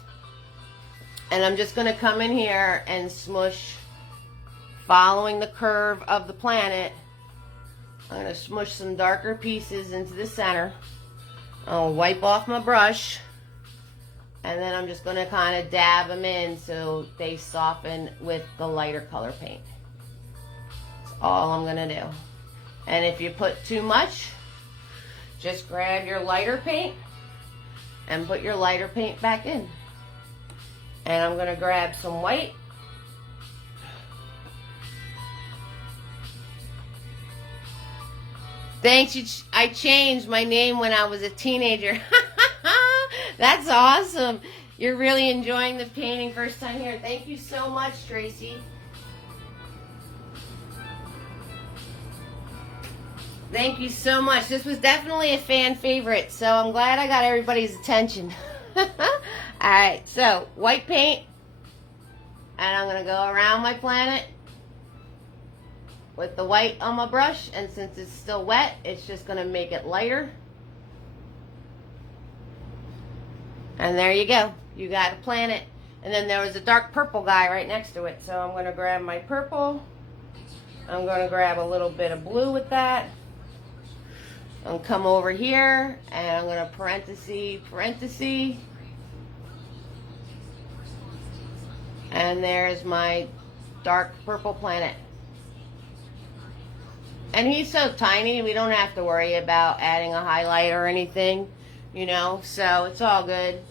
and I'm just going to come in here and smush, following the curve of the planet. I'm going to smush some darker pieces into the center. I'll wipe off my brush. And then I'm just going to kind of dab them in so they soften with the lighter color paint. That's all I'm going to do. And if you put too much, just grab your lighter paint and put your lighter paint back in. And I'm going to grab some white. Thanks, I changed my name when I was a teenager. That's awesome. You're really enjoying the painting first time here. Thank you so much, Tracy. Thank you so much. This was definitely a fan favorite, so I'm glad I got everybody's attention. Alright, so white paint. And I'm going to go around my planet with the white on my brush. And since it's still wet, it's just going to make it lighter. And there you go. You got a planet. And then there was a dark purple guy right next to it. So I'm going to grab my purple. I'm going to grab a little bit of blue with that. I'm going to come over here. And I'm going to parentheses. And there's my dark purple planet. And he's so tiny, we don't have to worry about adding a highlight or anything, you know, so it's all good.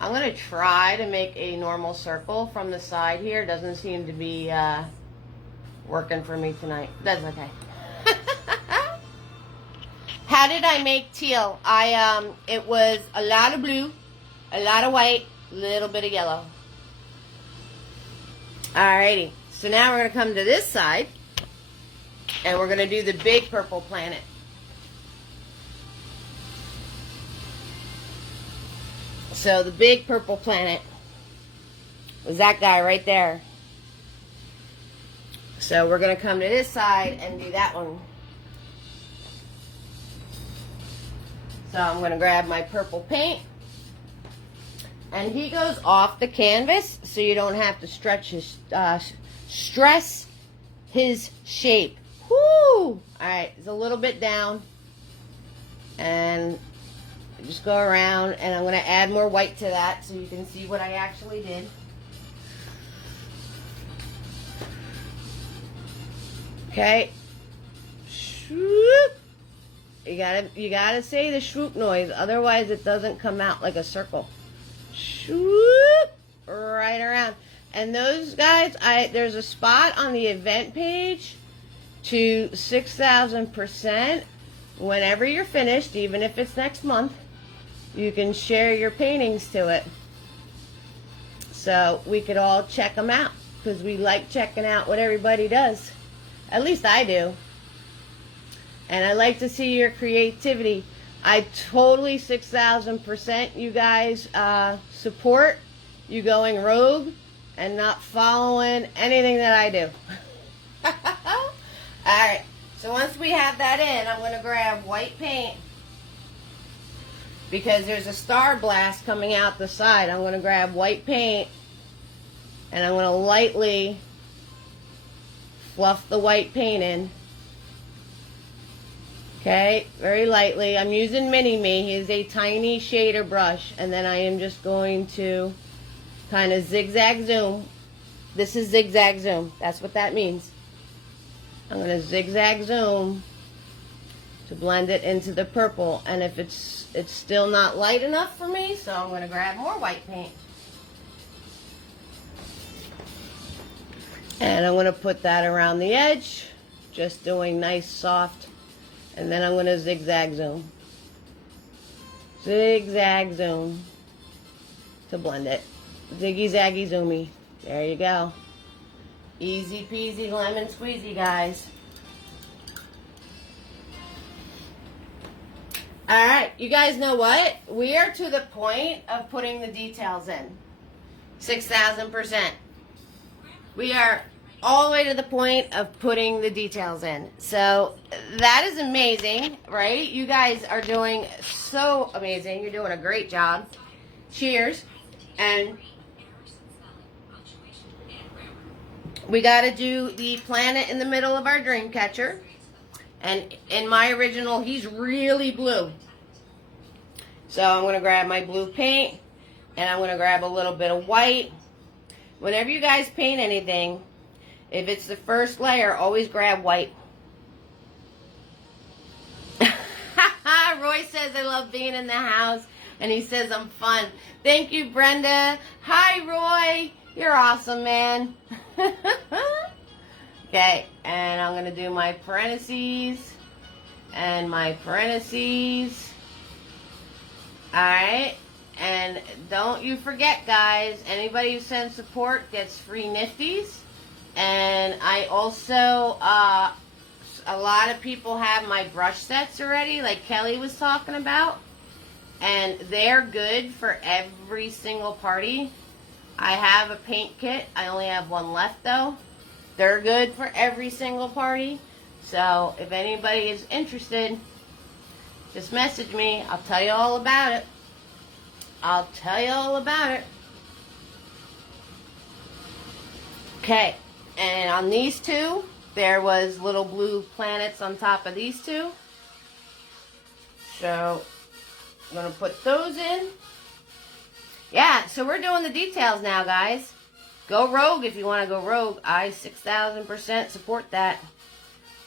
I'm going to try to make a normal circle from the side here. Doesn't seem to be working for me tonight. That's okay. How did I make teal? It was a lot of blue, a lot of white, a little bit of yellow. Alrighty, so now we're going to come to this side. And we're going to do the big purple planet. So the big purple planet was that guy right there. So we're going to come to this side and do that one. So I'm going to grab my purple paint. And he goes off the canvas so you don't have to stress his shape. Woo! Alright, it's a little bit down. And just go around, and I'm going to add more white to that so you can see what I actually did. Okay. Swoop. You gotta say the swoop noise, otherwise it doesn't come out like a circle. Swoop. Right around. And those guys, there's a spot on the event page to 6,000%. Whenever you're finished, even if it's next month, you can share your paintings to it. So we could all check them out, because we like checking out what everybody does. At least I do. And I like to see your creativity. I totally 6,000% you guys support you going rogue and not following anything that I do. Alright, so once we have that in, I'm going to grab white paint, because there's a star blast coming out the side. I'm going to grab white paint, and I'm going to lightly fluff the white paint in. Okay, very lightly. I'm using Mini-Me. He is a tiny shader brush, and then I am just going to kind of zigzag zoom. This is zigzag zoom. That's what that means. I'm going to zigzag zoom to blend it into the purple. And if it's still not light enough for me, so I'm going to grab more white paint. And I'm going to put that around the edge, just doing nice soft. And then I'm going to zigzag zoom. Zigzag zoom to blend it. Ziggy zaggy zoomy. There you go. Easy peasy lemon squeezy, guys. Alright, you guys know what? We are to the point of putting the details in. 6,000%. We are all the way to the point of putting the details in. So that is amazing, right? You guys are doing so amazing. You're doing a great job. Cheers. And we got to do the planet in the middle of our dream catcher. And in my original, he's really blue. So I'm going to grab my blue paint, and I'm going to grab a little bit of white. Whenever you guys paint anything, if it's the first layer, always grab white. Roy says, I love being in the house, and he says I'm fun. Thank you, Brenda. Hi, Roy. You're awesome, man. Okay, and I'm going to do my parentheses and my parentheses. Alright, and don't you forget, guys, anybody who sends support gets free nifties. And I also, a lot of people have my brush sets already, like Kelly was talking about. And they're good for every single party. I have a paint kit. I only have one left, though. They're good for every single party. So if anybody is interested, just message me. I'll tell you all about it. I'll tell you all about it. Okay. And on these two, there was little blue planets on top of these two. So I'm going to put those in. Yeah, so we're doing the details now, guys. Go rogue if you want to go rogue. I 6,000% support that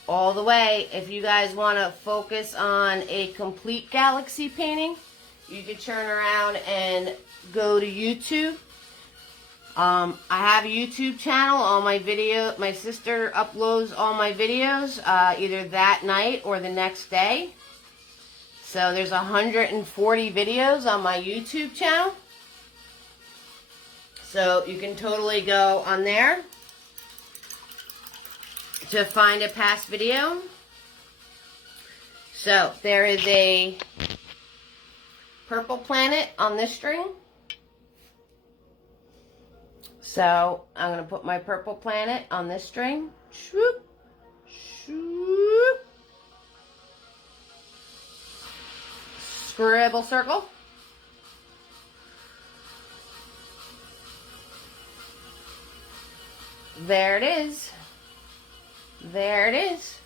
all the way. If you guys want to focus on a complete galaxy painting, you can turn around and go to YouTube. I have a YouTube channel. All my my sister uploads all my videos either that night or the next day. So there's 140 videos on my YouTube channel. So you can totally go on there to find a past video. So there is a purple planet on this string. So I'm going to put my purple planet on this string. Swoop, swoop. Scribble circle. There it is. There it is.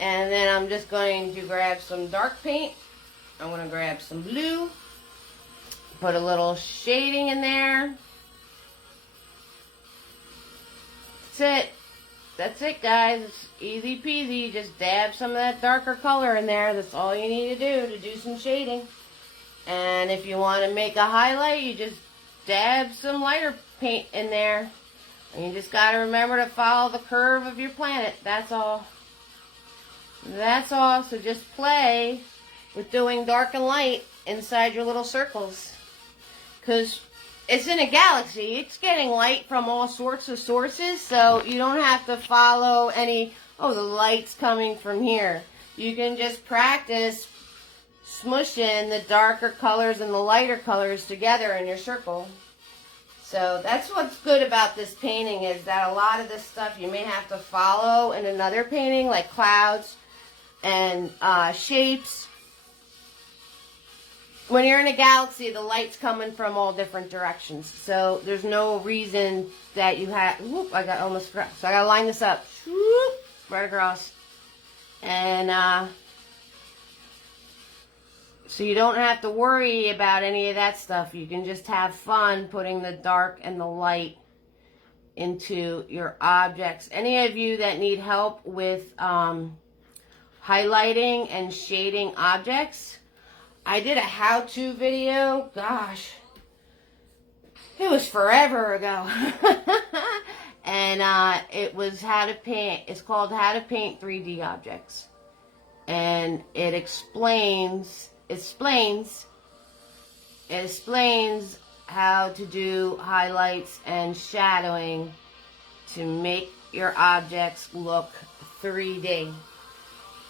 And then I'm just going to grab some dark paint. I'm going to grab some blue. Put a little shading in there. That's it. that's it, guys. It's easy peasy. Just dab some of that darker color in there. That's all you need to do some shading. And if you want to make a highlight, you just dab some lighter paint in there. And you just got to remember to follow the curve of your planet. That's all. That's all. So just play with doing dark and light inside your little circles. Because it's in a galaxy. It's getting light from all sorts of sources. So you don't have to follow any, oh, the light's coming from here. You can just practice smushing the darker colors and the lighter colors together in your circle. So that's what's good about this painting, is that a lot of this stuff you may have to follow in another painting, like clouds and shapes. When you're in a galaxy, the light's coming from all different directions. So there's no reason that you have... Whoop, I got almost... So I got to line this up. Whoop, right across. And so you don't have to worry about any of that stuff. You can just have fun putting the dark and the light into your objects. Any of you that need help with highlighting and shading objects, I did a how-to video. Gosh, it was forever ago. And it was how to paint. It's called How to Paint 3D Objects. And it explains how to do highlights and shadowing to make your objects look 3D.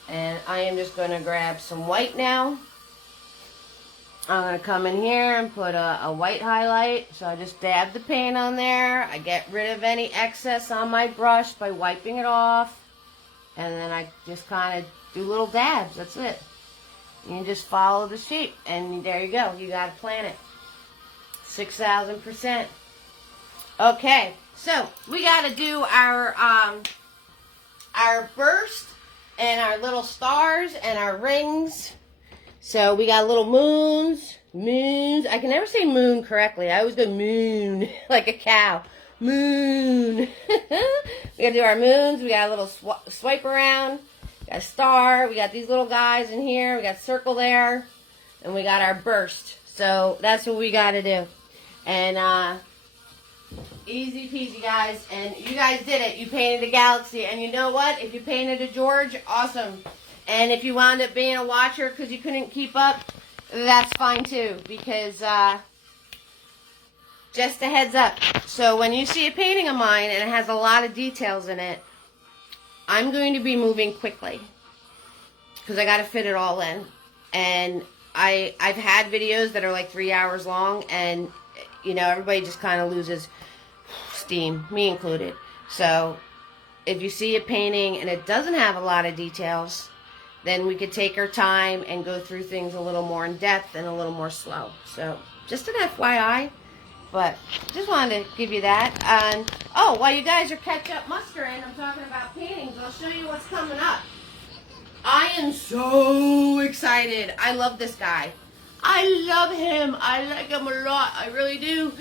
And I am just going to grab some white now. I'm going to come in here and put a white highlight. So I just dab the paint on there. I get rid of any excess on my brush by wiping it off. And then I just kind of do little dabs. That's it. You just follow the shape, and there you go. You got a planet. 6,000%. Okay, so we got to do our burst and our little stars and our rings. So we got little moons. I can never say moon correctly. I always go moon like a cow. Moon. We got to do our moons. We got a little swipe around. Got a star, we got these little guys in here, we got a circle there, and we got our burst. So that's what we got to do. And easy peasy, guys. And you guys did it. You painted a galaxy. And you know what? If you painted a George, awesome. And if you wound up being a watcher because you couldn't keep up, that's fine too. Because just a heads up. So when you see a painting of mine and it has a lot of details in it, I'm going to be moving quickly because I got to fit it all in. And I've had videos that are like 3 hours long, and you know, everybody just kind of loses steam, me included. So if you see a painting and it doesn't have a lot of details, then we could take our time and go through things a little more in depth and a little more slow. So just an FYI. But just wanted to give you that. And oh, while you guys are ketchup mustering, I'm talking about paintings. I'll show you what's coming up. I am so excited. I love this guy. I love him. I like him a lot. I really do.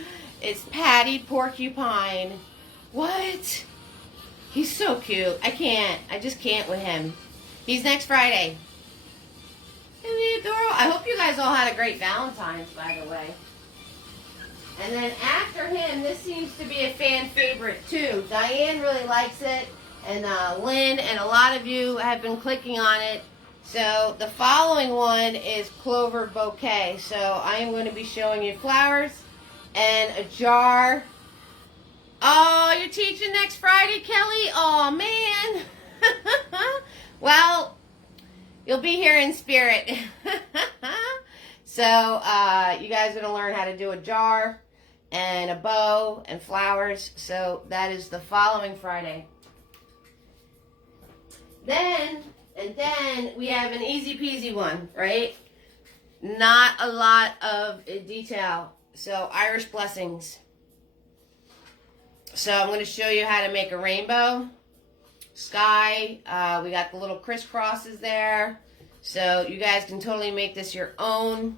It's Patty Porcupine. What? He's so cute. I just can't with him. He's next Friday. Isn't he adorable? I hope you guys all had a great Valentine's, by the way. And then after him, this seems to be a fan favorite too. Diane really likes it, and Lynn, and a lot of you have been clicking on it. So the following one is Clover Bouquet. So I am going to be showing you flowers and a jar. Oh, you're teaching next Friday, Kelly? Oh, man. Well, you'll be here in spirit. So you guys are going to learn how to do a jar and a bow and flowers. So that is the following Friday. Then we have an easy peasy one, right? Not a lot of detail. So Irish blessings. So I'm going to show you how to make a rainbow, sky. We got the little crisscrosses there. So you guys can totally make this your own.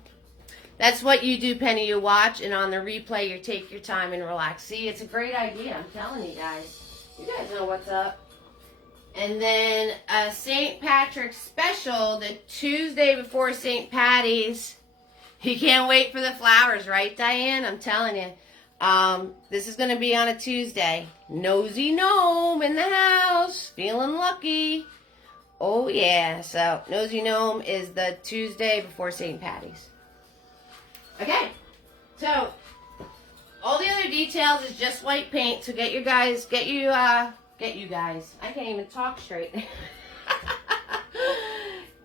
That's what you do, Penny. You watch, and on the replay, you take your time and relax. See, it's a great idea. I'm telling you guys. You guys know what's up. And then a St. Patrick's special, the Tuesday before St. Patty's. You can't wait for the flowers, right, Diane? I'm telling you. This is going to be on a Tuesday. Nosy Gnome in the house. Feeling lucky. Oh, yeah. So, Nosy Gnome is the Tuesday before St. Patty's. Okay. So, all the other details is just white paint. So, get you guys. I can't even talk straight.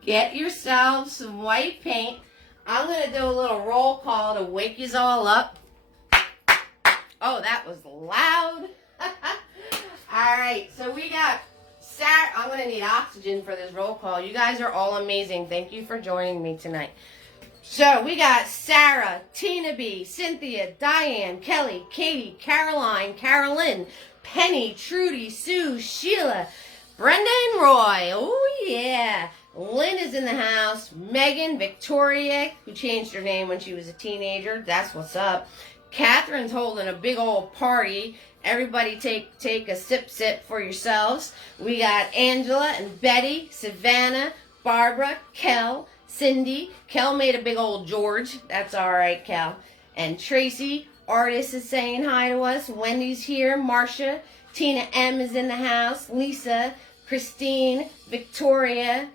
Get yourselves some white paint. I'm going to do a little roll call to wake you all up. Oh, that was loud. All right, so we got Sarah. I'm going to need oxygen for this roll call. You guys are all amazing. Thank you for joining me tonight. So we got Sarah, Tina B, Cynthia, Diane, Kelly, Katie, Caroline, Carolyn, Penny, Trudy, Sue, Sheila, Brenda, and Roy. Oh, yeah. Lynn is in the house. Megan, Victoria, who changed her name when she was a teenager. That's what's up. Catherine's holding a big old party. Everybody take a sip for yourselves. We got Angela and Betty, Savannah, Barbara, Kel, Cindy. Kel made a big old George. That's all right, Kel. And Tracy, Artist, is saying hi to us. Wendy's here. Marcia, Tina M is in the house. Lisa, Christine, Victoria.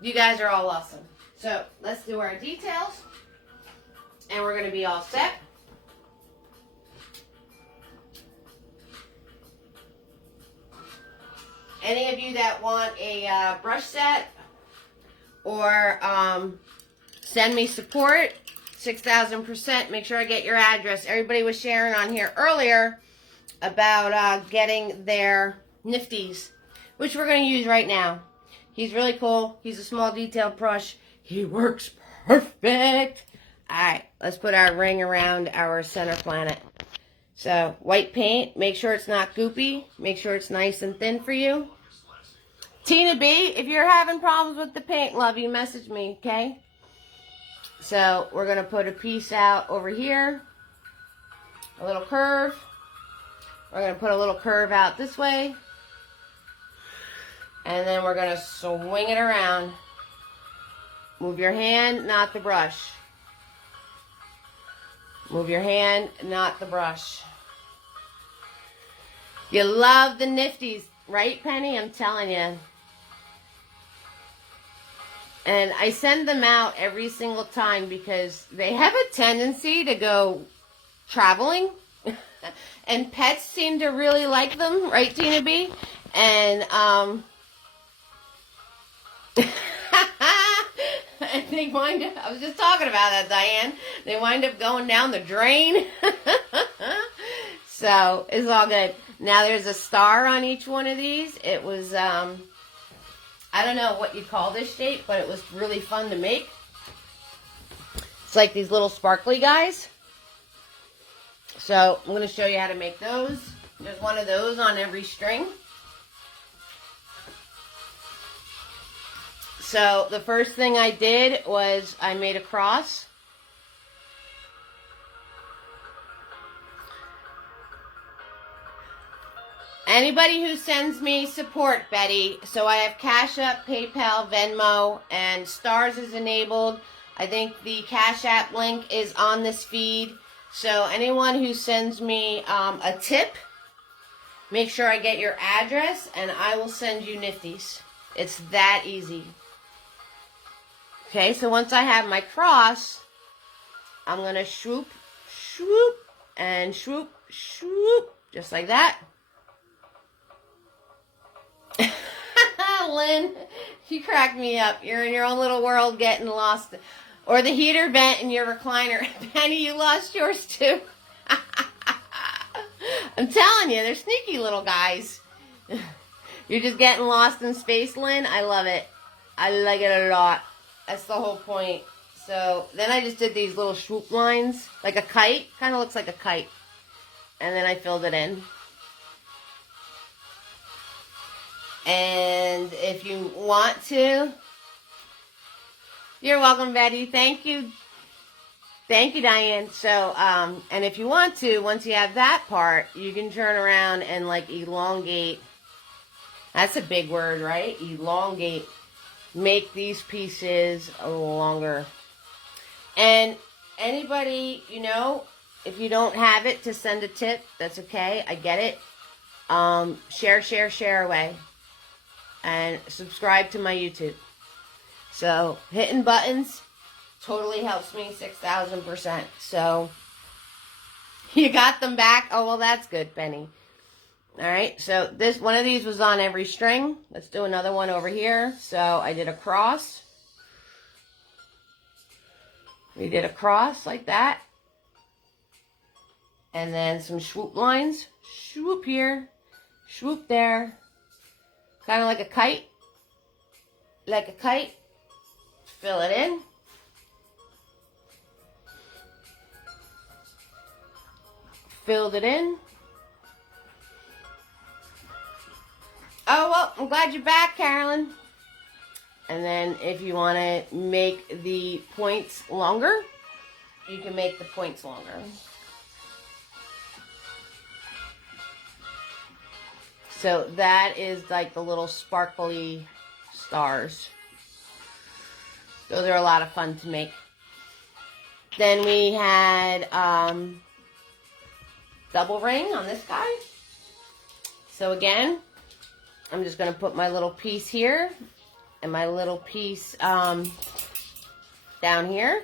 You guys are all awesome. So let's do our details. And we're going to be all set. Any of you that want a brush set or send me support, 6,000%, make sure I get your address. Everybody was sharing on here earlier about getting their nifties, which we're going to use right now. He's really cool. He's a small detailed brush. He works perfect. All right, let's put our ring around our center planet. So, white paint. Make sure it's not goopy. Make sure it's nice and thin for you. Tina B, if you're having problems with the paint, love, you message me, okay? So, we're going to put a piece out over here. A little curve. We're going to put a little curve out this way. And then we're going to swing it around. Move your hand, not the brush. Move your hand, not the brush. You love the nifties, right, Penny? I'm telling you. And I send them out every single time because they have a tendency to go traveling. And pets seem to really like them, right, Tina B? And, and they wind up, I was just talking about that, Diane. They wind up going down the drain. So, it's all good. Now, there's a star on each one of these. It was, I don't know what you call this shape, but it was really fun to make. It's like these little sparkly guys. So, I'm going to show you how to make those. There's one of those on every string. So, the first thing I did was I made a cross. Anybody who sends me support, Betty. So, I have Cash App, PayPal, Venmo, and Stars is enabled. I think the Cash App link is on this feed. So, anyone who sends me a tip, make sure I get your address, and I will send you nifties. It's that easy. Okay, so once I have my cross, I'm going to swoop, swoop, and swoop, swoop, just like that. Lynn, you cracked me up. You're in your own little world getting lost. Or the heater vent in your recliner. Penny, you lost yours too. I'm telling you, they're sneaky little guys. You're just getting lost in space, Lynn. I love it. I like it a lot. That's the whole point. So then I just did these little swoop lines, like a kite. Kind of looks like a kite. And then I filled it in. And if you want to, you're welcome, Betty. Thank you. Thank you, Diane. So, and if you want to, once you have that part, you can turn around and like elongate That's a big word, right? Elongate. Make these pieces longer. And anybody, you know, if you don't have it to send a tip, that's okay. I get it. Share away. And subscribe to my YouTube. So, hitting buttons totally helps me 6,000%. So, you got them back? Oh, well, that's good, Penny. All right, so this one of these was on every string. Let's do another one over here. So, I did a cross. We did a cross like that. And then some swoop lines. Swoop here. Swoop there. Kind of like a kite. Like a kite. Fill it in. Filled it in. Oh, well, I'm glad you're back, Carolyn. And then if you want to make the points longer, you can make the points longer. So that is like the little sparkly stars. Those are a lot of fun to make. Then we had double ring on this guy. So again, I'm just going to put my little piece here. And my little piece down here.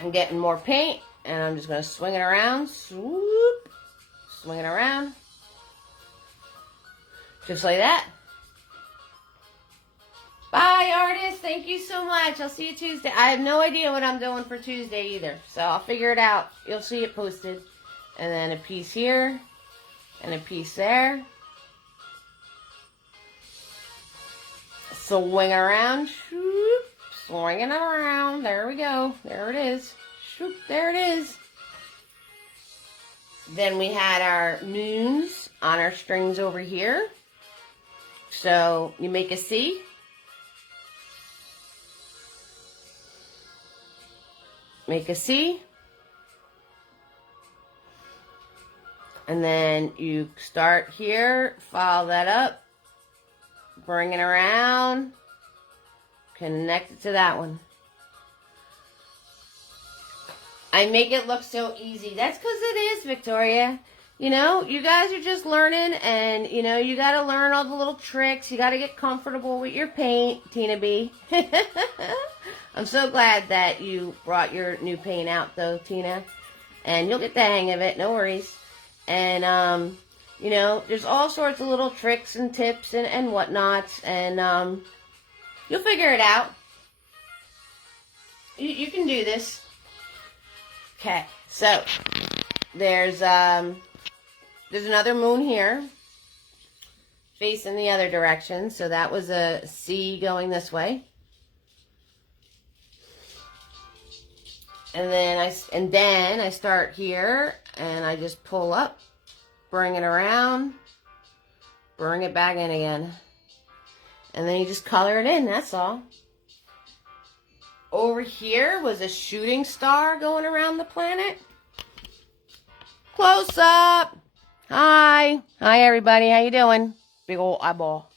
I'm getting more paint, and I'm just going to swing it around. Swoop. Swing it around. Just like that. Bye, artist. Thank you so much. I'll see you Tuesday. I have no idea what I'm doing for Tuesday either, so I'll figure it out. You'll see it posted. And then a piece here, and a piece there. Swing around, shoop, swinging it around. There we go. There it is. Shoop, there it is. Then we had our moons on our strings over here. So you make a C. Make a C. And then you start here, follow that up. Bring it around, connect it to that one. I make it look so easy. That's because it is, Victoria. You know, you guys are just learning, and, you know, you got to learn all the little tricks. You got to get comfortable with your paint, Tina B. I'm so glad that you brought your new paint out, though, Tina. And you'll get the hang of it, no worries. And, you know, there's all sorts of little tricks and tips and whatnots, and you'll figure it out. You can do this. Okay, so there's another moon here, facing the other direction. So that was a C going this way, and then I start here, and I just pull up. Bring it around, bring it back in again. And then you just color it in, that's all. Over here was a shooting star going around the planet. Close up. Hi. Hi, everybody. How you doing? Big old eyeball.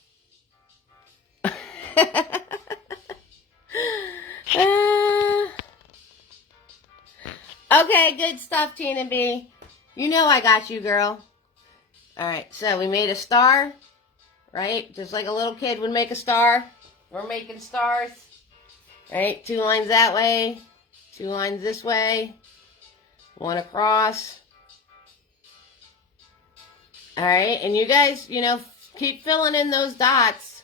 Okay, good stuff, Tina B. You know I got you, girl. Alright, so we made a star, right? Just like a little kid would make a star. We're making stars. Right? 2 lines that way. 2 lines this way. 1 across. Alright, and you guys, you know, keep filling in those dots.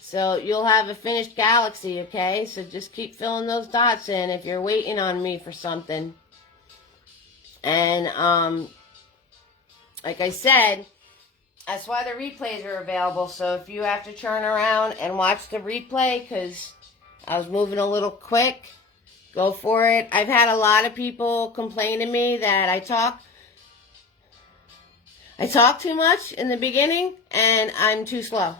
So you'll have a finished galaxy, okay? So just keep filling those dots in if you're waiting on me for something. And, like I said, that's why the replays are available. So if you have to turn around and watch the replay because I was moving a little quick, go for it. I've had a lot of people complain to me that I talk too much in the beginning and I'm too slow.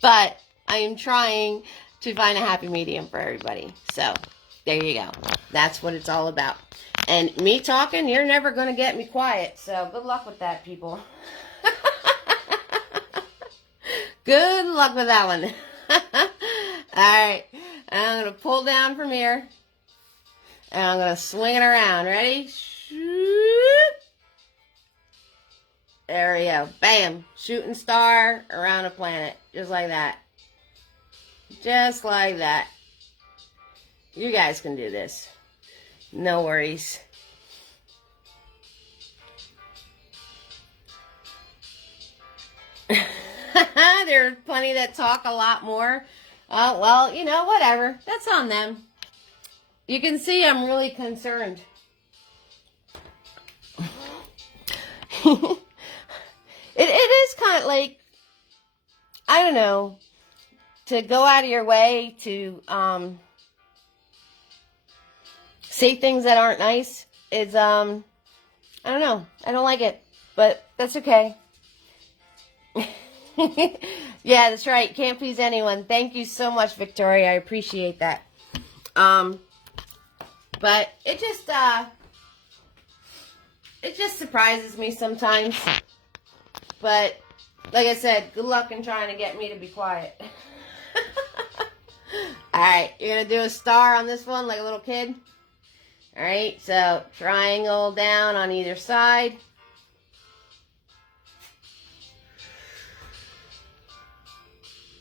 But I am trying to find a happy medium for everybody. So there you go. That's what it's all about. And me talking, you're never going to get me quiet. So good luck with that, people. Good luck with that one. Alright, I'm going to pull down from here. And I'm going to swing it around. Ready? There we go. Bam. Shooting star around a planet. Just like that. Just like that. You guys can do this. No worries. There's plenty that talk a lot more. Well, you know, whatever. That's on them. You can see I'm really concerned. It is kind of like, I don't know, to go out of your way to say things that aren't nice is, I don't know. I don't like it, but that's okay. Yeah, that's right. Can't please anyone. Thank you so much, Victoria. I appreciate that. But it just surprises me sometimes. But like I said, good luck in trying to get me to be quiet. Alright, you're going to do a star on this one like a little kid. Alright, so triangle down on either side.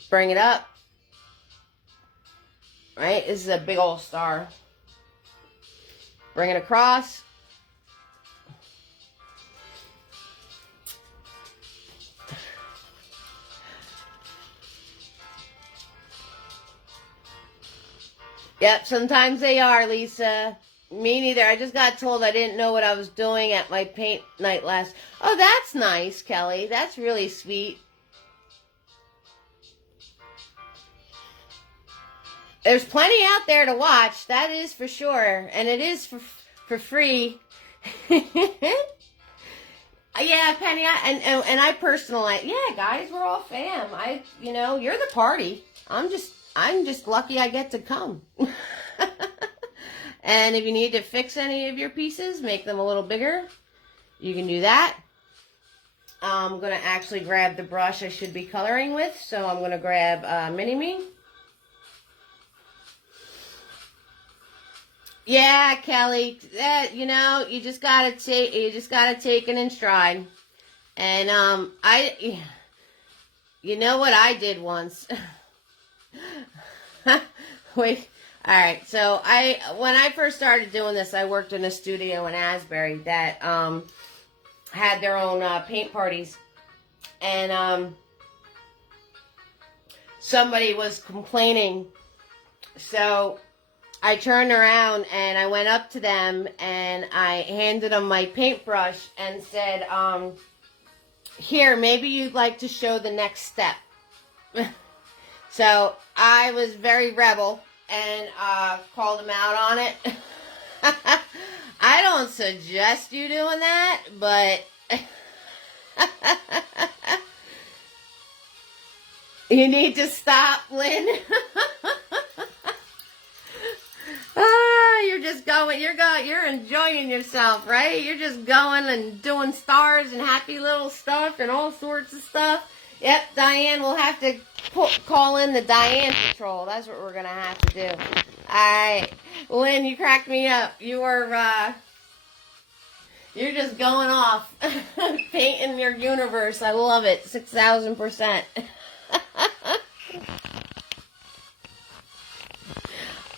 Bring it up. Right, this is a big old star. Bring it across. Yep, sometimes they are, Lisa. Me neither. I just got told I didn't know what I was doing at my paint night last. Oh, that's nice, Kelly. That's really sweet. There's plenty out there to watch. That is for sure. And it is for free. Yeah, Penny. And I personally, yeah, guys, we're all fam. You're the party. I'm just lucky I get to come. And if you need to fix any of your pieces, make them a little bigger, you can do that. I'm going to actually grab the brush I should be coloring with. So I'm going to grab Mini-Me. Yeah, Kelly, you just gotta take it in stride. And you know what I did once? Wait, all right. So when I first started doing this, I worked in a studio in Asbury that had their own paint parties, and somebody was complaining, so I turned around and I went up to them and I handed them my paintbrush and said, here, maybe you'd like to show the next step. So I was very rebel and called them out on it. I don't suggest you doing that, but you need to stop, Lynn. You're enjoying yourself, right? You're just going and doing stars and happy little stuff and all sorts of stuff. Yep, Diane, we'll have to call in the Diane Patrol. That's what we're going to have to do. Alright, Lynn, you cracked me up. You're just going off, painting your universe. I love it, 6,000%.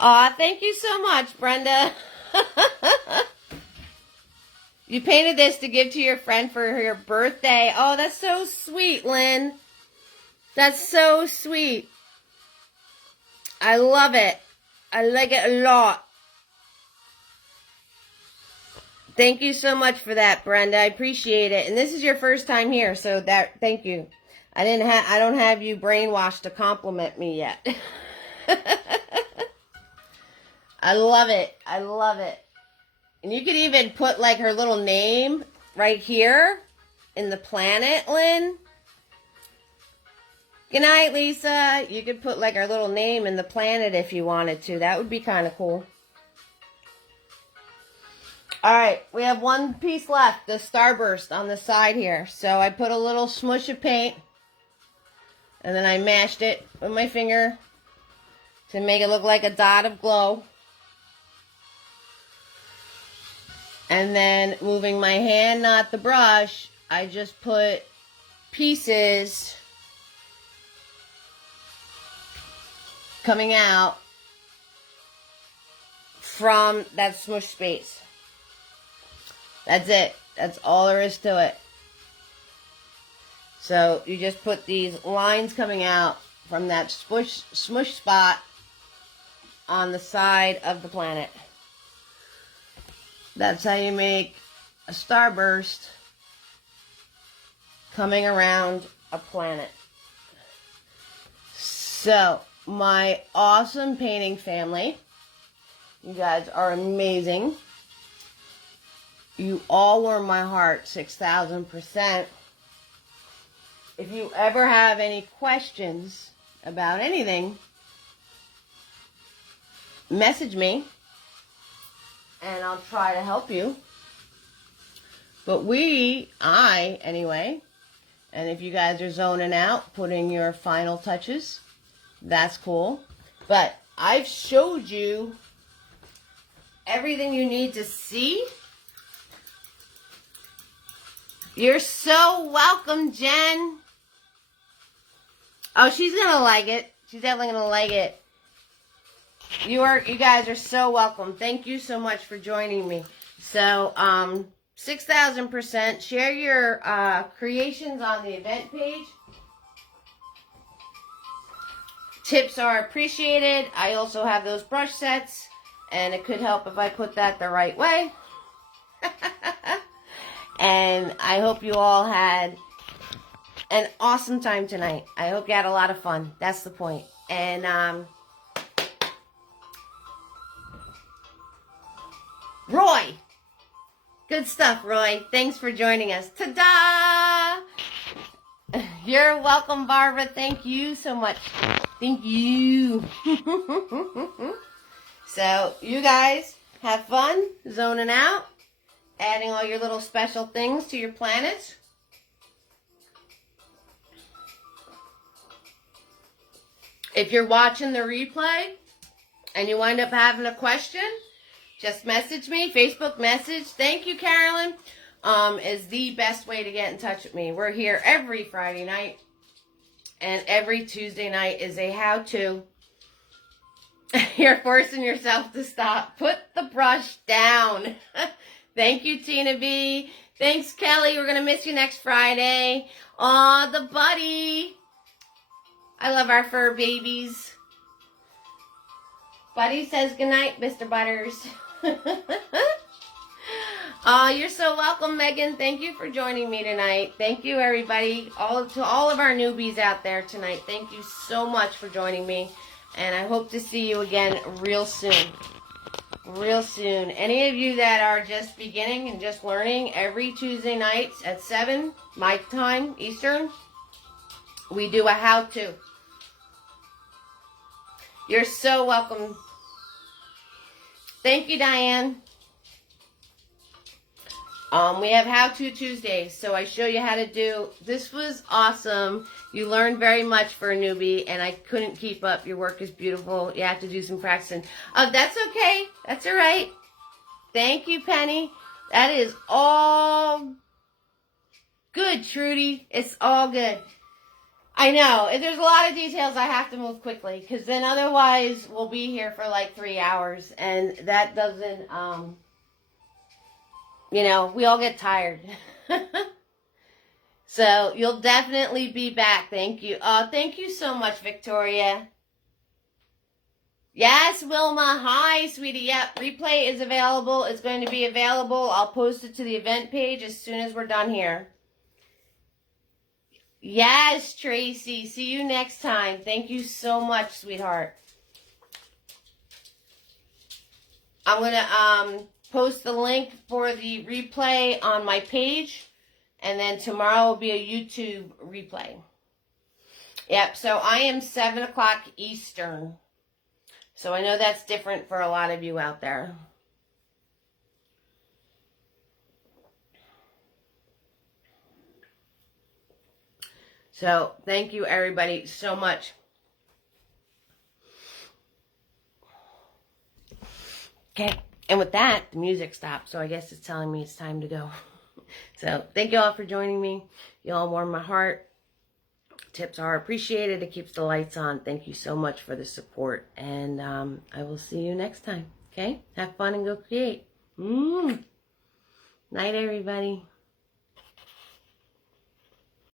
Aw, thank you so much, Brenda. You painted this to give to your friend for your birthday. Oh, that's so sweet, Lynn. That's so sweet. I love it. I like it a lot. Thank you so much for that, Brenda. I appreciate it. And this is your first time here, so thank you. I don't have you brainwashed to compliment me yet. I love it. I love it. And you could even put like her little name right here in the planet, Lynn. Good night, Lisa. You could put like her little name in the planet if you wanted to. That would be kind of cool. All right, we have one piece left, the starburst on the side here. So I put a little smush of paint, and then I mashed it with my finger to make it look like a dot of glow. And then moving my hand, not the brush, I just put pieces coming out from that smush space. That's it. That's all there is to it. So you just put these lines coming out from that smush spot on the side of the planet. That's how you make a starburst coming around a planet. So, my awesome painting family, you guys are amazing. You all warm my heart 6,000%. If you ever have any questions about anything, message me and I'll try to help you. But anyway, and if you guys are zoning out, putting your final touches, that's cool. But I've showed you everything you need to see. You're so welcome, Jen. Oh, she's gonna like it. She's definitely gonna like it. You guys are so welcome. Thank you so much for joining me. So, 6,000%. Share your creations on the event page. Tips are appreciated. I also have those brush sets, and it could help if I put that the right way. And I hope you all had an awesome time tonight. I hope you had a lot of fun. That's the point. And, Roy. Good stuff, Roy. Thanks for joining us. Ta-da! You're welcome, Barbara. Thank you so much. Thank you. So, you guys have fun zoning out, adding all your little special things to your planets. If you're watching the replay and you wind up having a question, just message me, Facebook message. Thank you, Carolyn. Is the best way to get in touch with me. We're here every Friday night, and every Tuesday night is a how-to. You're forcing yourself to stop. Put the brush down. Thank you, Tina B. Thanks, Kelly. We're going to miss you next Friday. Aw, the buddy. I love our fur babies. Buddy says goodnight, Mr. Butters. Oh, you're so welcome, Megan. Thank you for joining me tonight. Thank you, everybody. To all of our newbies out there tonight, thank you so much for joining me. And I hope to see you again real soon. Real soon. Any of you that are just beginning and just learning, every Tuesday nights at 7, my time, Eastern, we do a how-to. You're so welcome. Thank you, Diane. We have How-To Tuesdays, so I show you how to do. This was awesome. You learned very much for a newbie, and I couldn't keep up. Your work is beautiful. You have to do some practicing. Oh, that's okay. That's all right. Thank you, Penny. That is all good, Trudy. It's all good. I know. There's a lot of details I have to move quickly, because then otherwise we'll be here for like 3 hours, and that doesn't, you know, we all get tired. So you'll definitely be back. Thank you. Thank you so much, Victoria. Yes, Wilma. Hi, sweetie. Yep, replay is available. It's going to be available. I'll post it to the event page as soon as we're done here. Yes, Tracy. See you next time. Thank you so much, sweetheart. I'm going to post the link for the replay on my page, and then tomorrow will be a YouTube replay. Yep, so I am 7 o'clock Eastern. So I know that's different for a lot of you out there. So thank you everybody so much. Okay, and with that, the music stopped, so I guess it's telling me it's time to go. So thank you all for joining me. You all warm my heart. Tips are appreciated. It keeps the lights on. Thank you so much for the support, and I will see you next time. Okay, have fun and go create. Night, everybody.